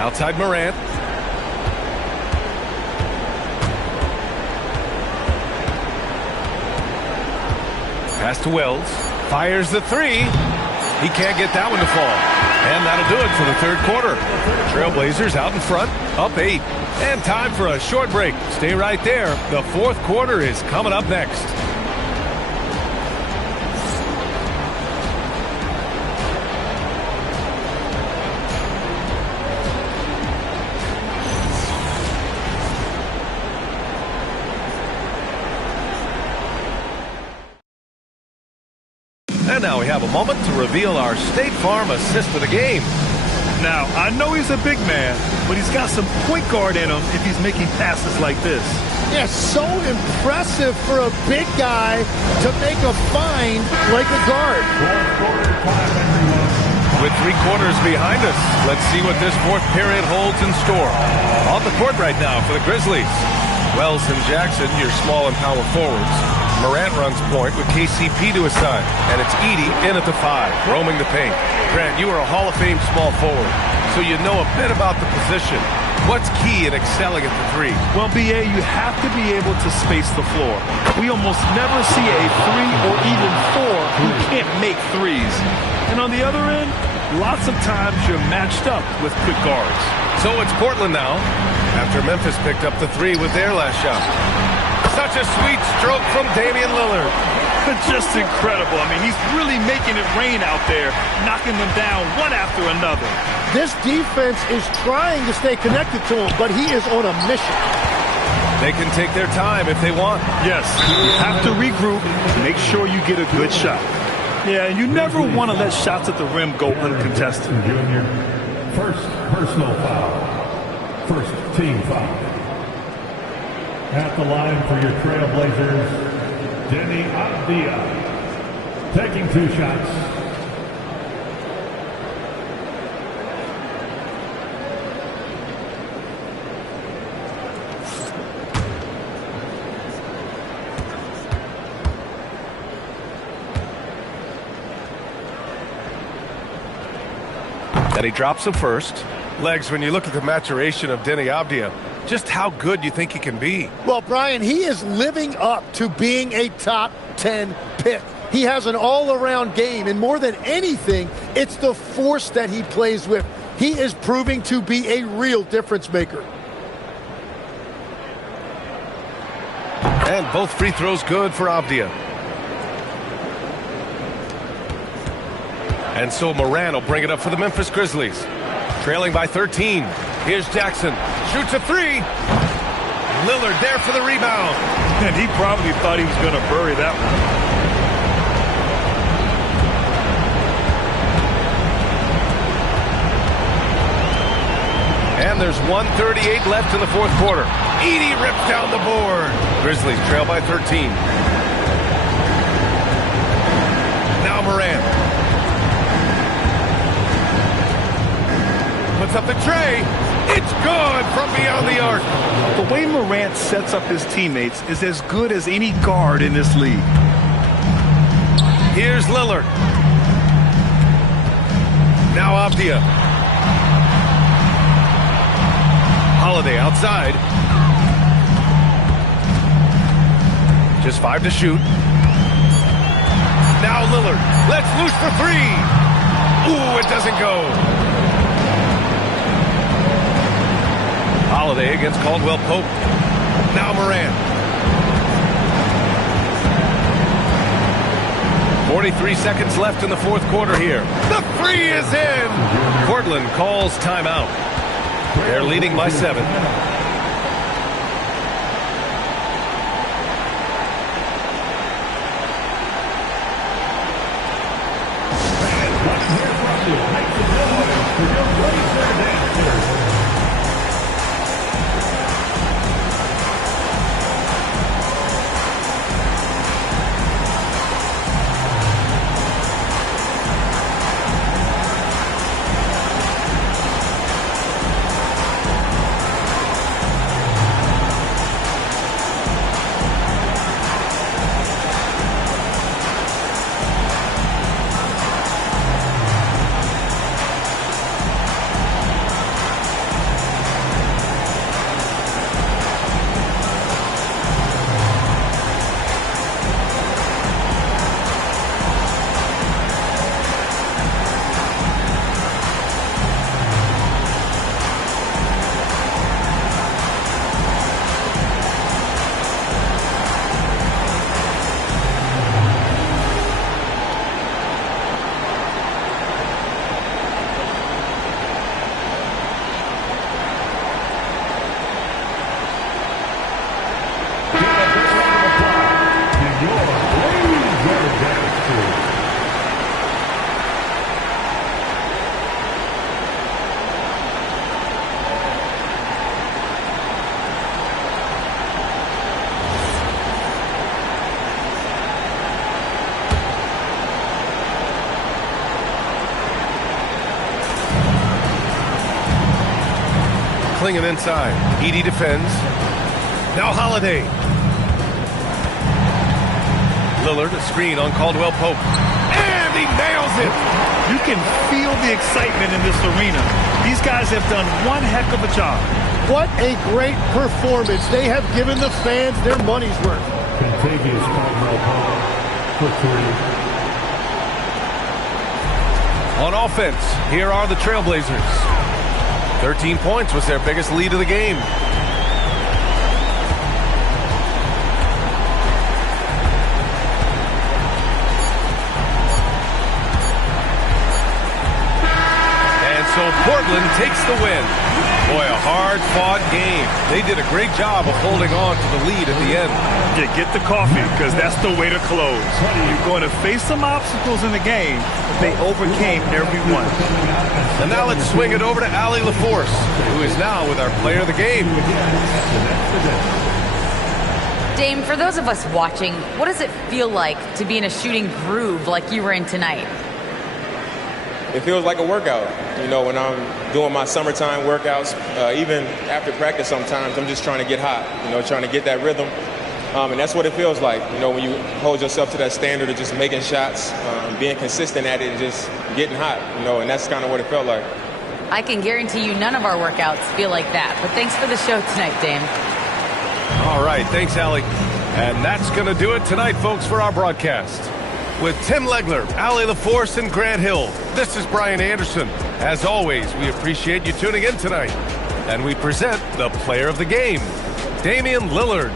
Outside Morant. Pass to Wells. Fires the three. He can't get that one to fall. And that'll do it for the third quarter. Trailblazers out in front, up 8. And time for a short break. Stay right there. The fourth quarter is coming up next. And now we have a moment to reveal our State Farm assist of the game. Now, I know he's a big man, but he's got some point guard in him if he's making passes like this. Yeah, so impressive for a big guy to make a find like a guard. With 3 quarters behind us, let's see what this fourth period holds in store. On the court right now for the Grizzlies. Wells and Jackson, your small and power forwards. Morant runs point with KCP to his side. And it's Edey in at the 5, roaming the paint. Grant, you are a Hall of Fame small forward, so you know a bit about the position. What's key in excelling at the 3? Well, BA, you have to be able to space the floor. We almost never see a 3 or even 4 who can't make threes. And on the other end, lots of times you're matched up with quick guards. So it's Portland now, after Memphis picked up the 3 with their last shot. Such a sweet stroke from Damian Lillard. Just incredible. I mean, he's really making it rain out there, knocking them down one after another. This defense is trying to stay connected to him, but he is on a mission. They can take their time if they want. Yes, you have to regroup, make sure you get a good shot. Yeah, and you never want to let shots at the rim go uncontested. Junior, first personal foul. First team foul. At the line for your Trailblazers, Deni Avdija. Taking 2 shots. And he drops him first. Legs, when you look at the maturation of Deni Avdija, just how good you think he can be. Well, Brian, he is living up to being a top 10 pick. He has an all-around game, and more than anything, it's the force that he plays with. He is proving to be a real difference maker. And both free throws good for Avdija. And so Moran will bring it up for the Memphis Grizzlies. Trailing by 13. Here's Jackson. Shoots a 3. Lillard there for the rebound. And he probably thought he was going to bury that one. And there's 1:38 left in the fourth quarter. Edey rips down the board. Grizzlies trail by 13. Now Moran. Puts up the tray. It's good from beyond the arc. The way Morant sets up his teammates is as good as any guard in this league. Here's Lillard. Now Avdija. Holiday outside. Just 5 to shoot. Now Lillard. Let's loose for 3. Ooh, it doesn't go. Holiday against Caldwell Pope. Now Moran. 43 seconds left in the fourth quarter here. The 3 is in. Portland calls timeout. They're leading by 7. Clinging inside. Edey defends. Now Holiday. Lillard, a screen on Caldwell Pope. And he nails it! You can feel the excitement in this arena. These guys have done one heck of a job. What a great performance. They have given the fans their money's worth. Contagious Caldwell Pope for 3. On offense, here are the Trailblazers. 13 points was their biggest lead of the game. And so Portland takes the win. Boy, a hard-fought game. They did a great job of holding on to the lead at the end. Yeah, get the coffee, because that's the way to close. You're going to face some obstacles in the game, but they overcame every one. And now let's swing it over to Allie LaForce, who is now with our player of the game. Dame, for those of us watching, what does it feel like to be in a shooting groove like you were in tonight? It feels like a workout. You know, when I'm doing my summertime workouts, even after practice sometimes, I'm just trying to get hot, you know, trying to get that rhythm. And that's what it feels like, you know, when you hold yourself to that standard of just making shots, being consistent at it and just getting hot, you know, and that's kind of what it felt like. I can guarantee you none of our workouts feel like that. But thanks for the show tonight, Dame. All right, thanks, Allie. And that's going to do it tonight, folks, for our broadcast. With Tim Legler, Allie LaForce, and Grant Hill, this is Brian Anderson. As always, we appreciate you tuning in tonight. And we present the player of the game, Damian Lillard.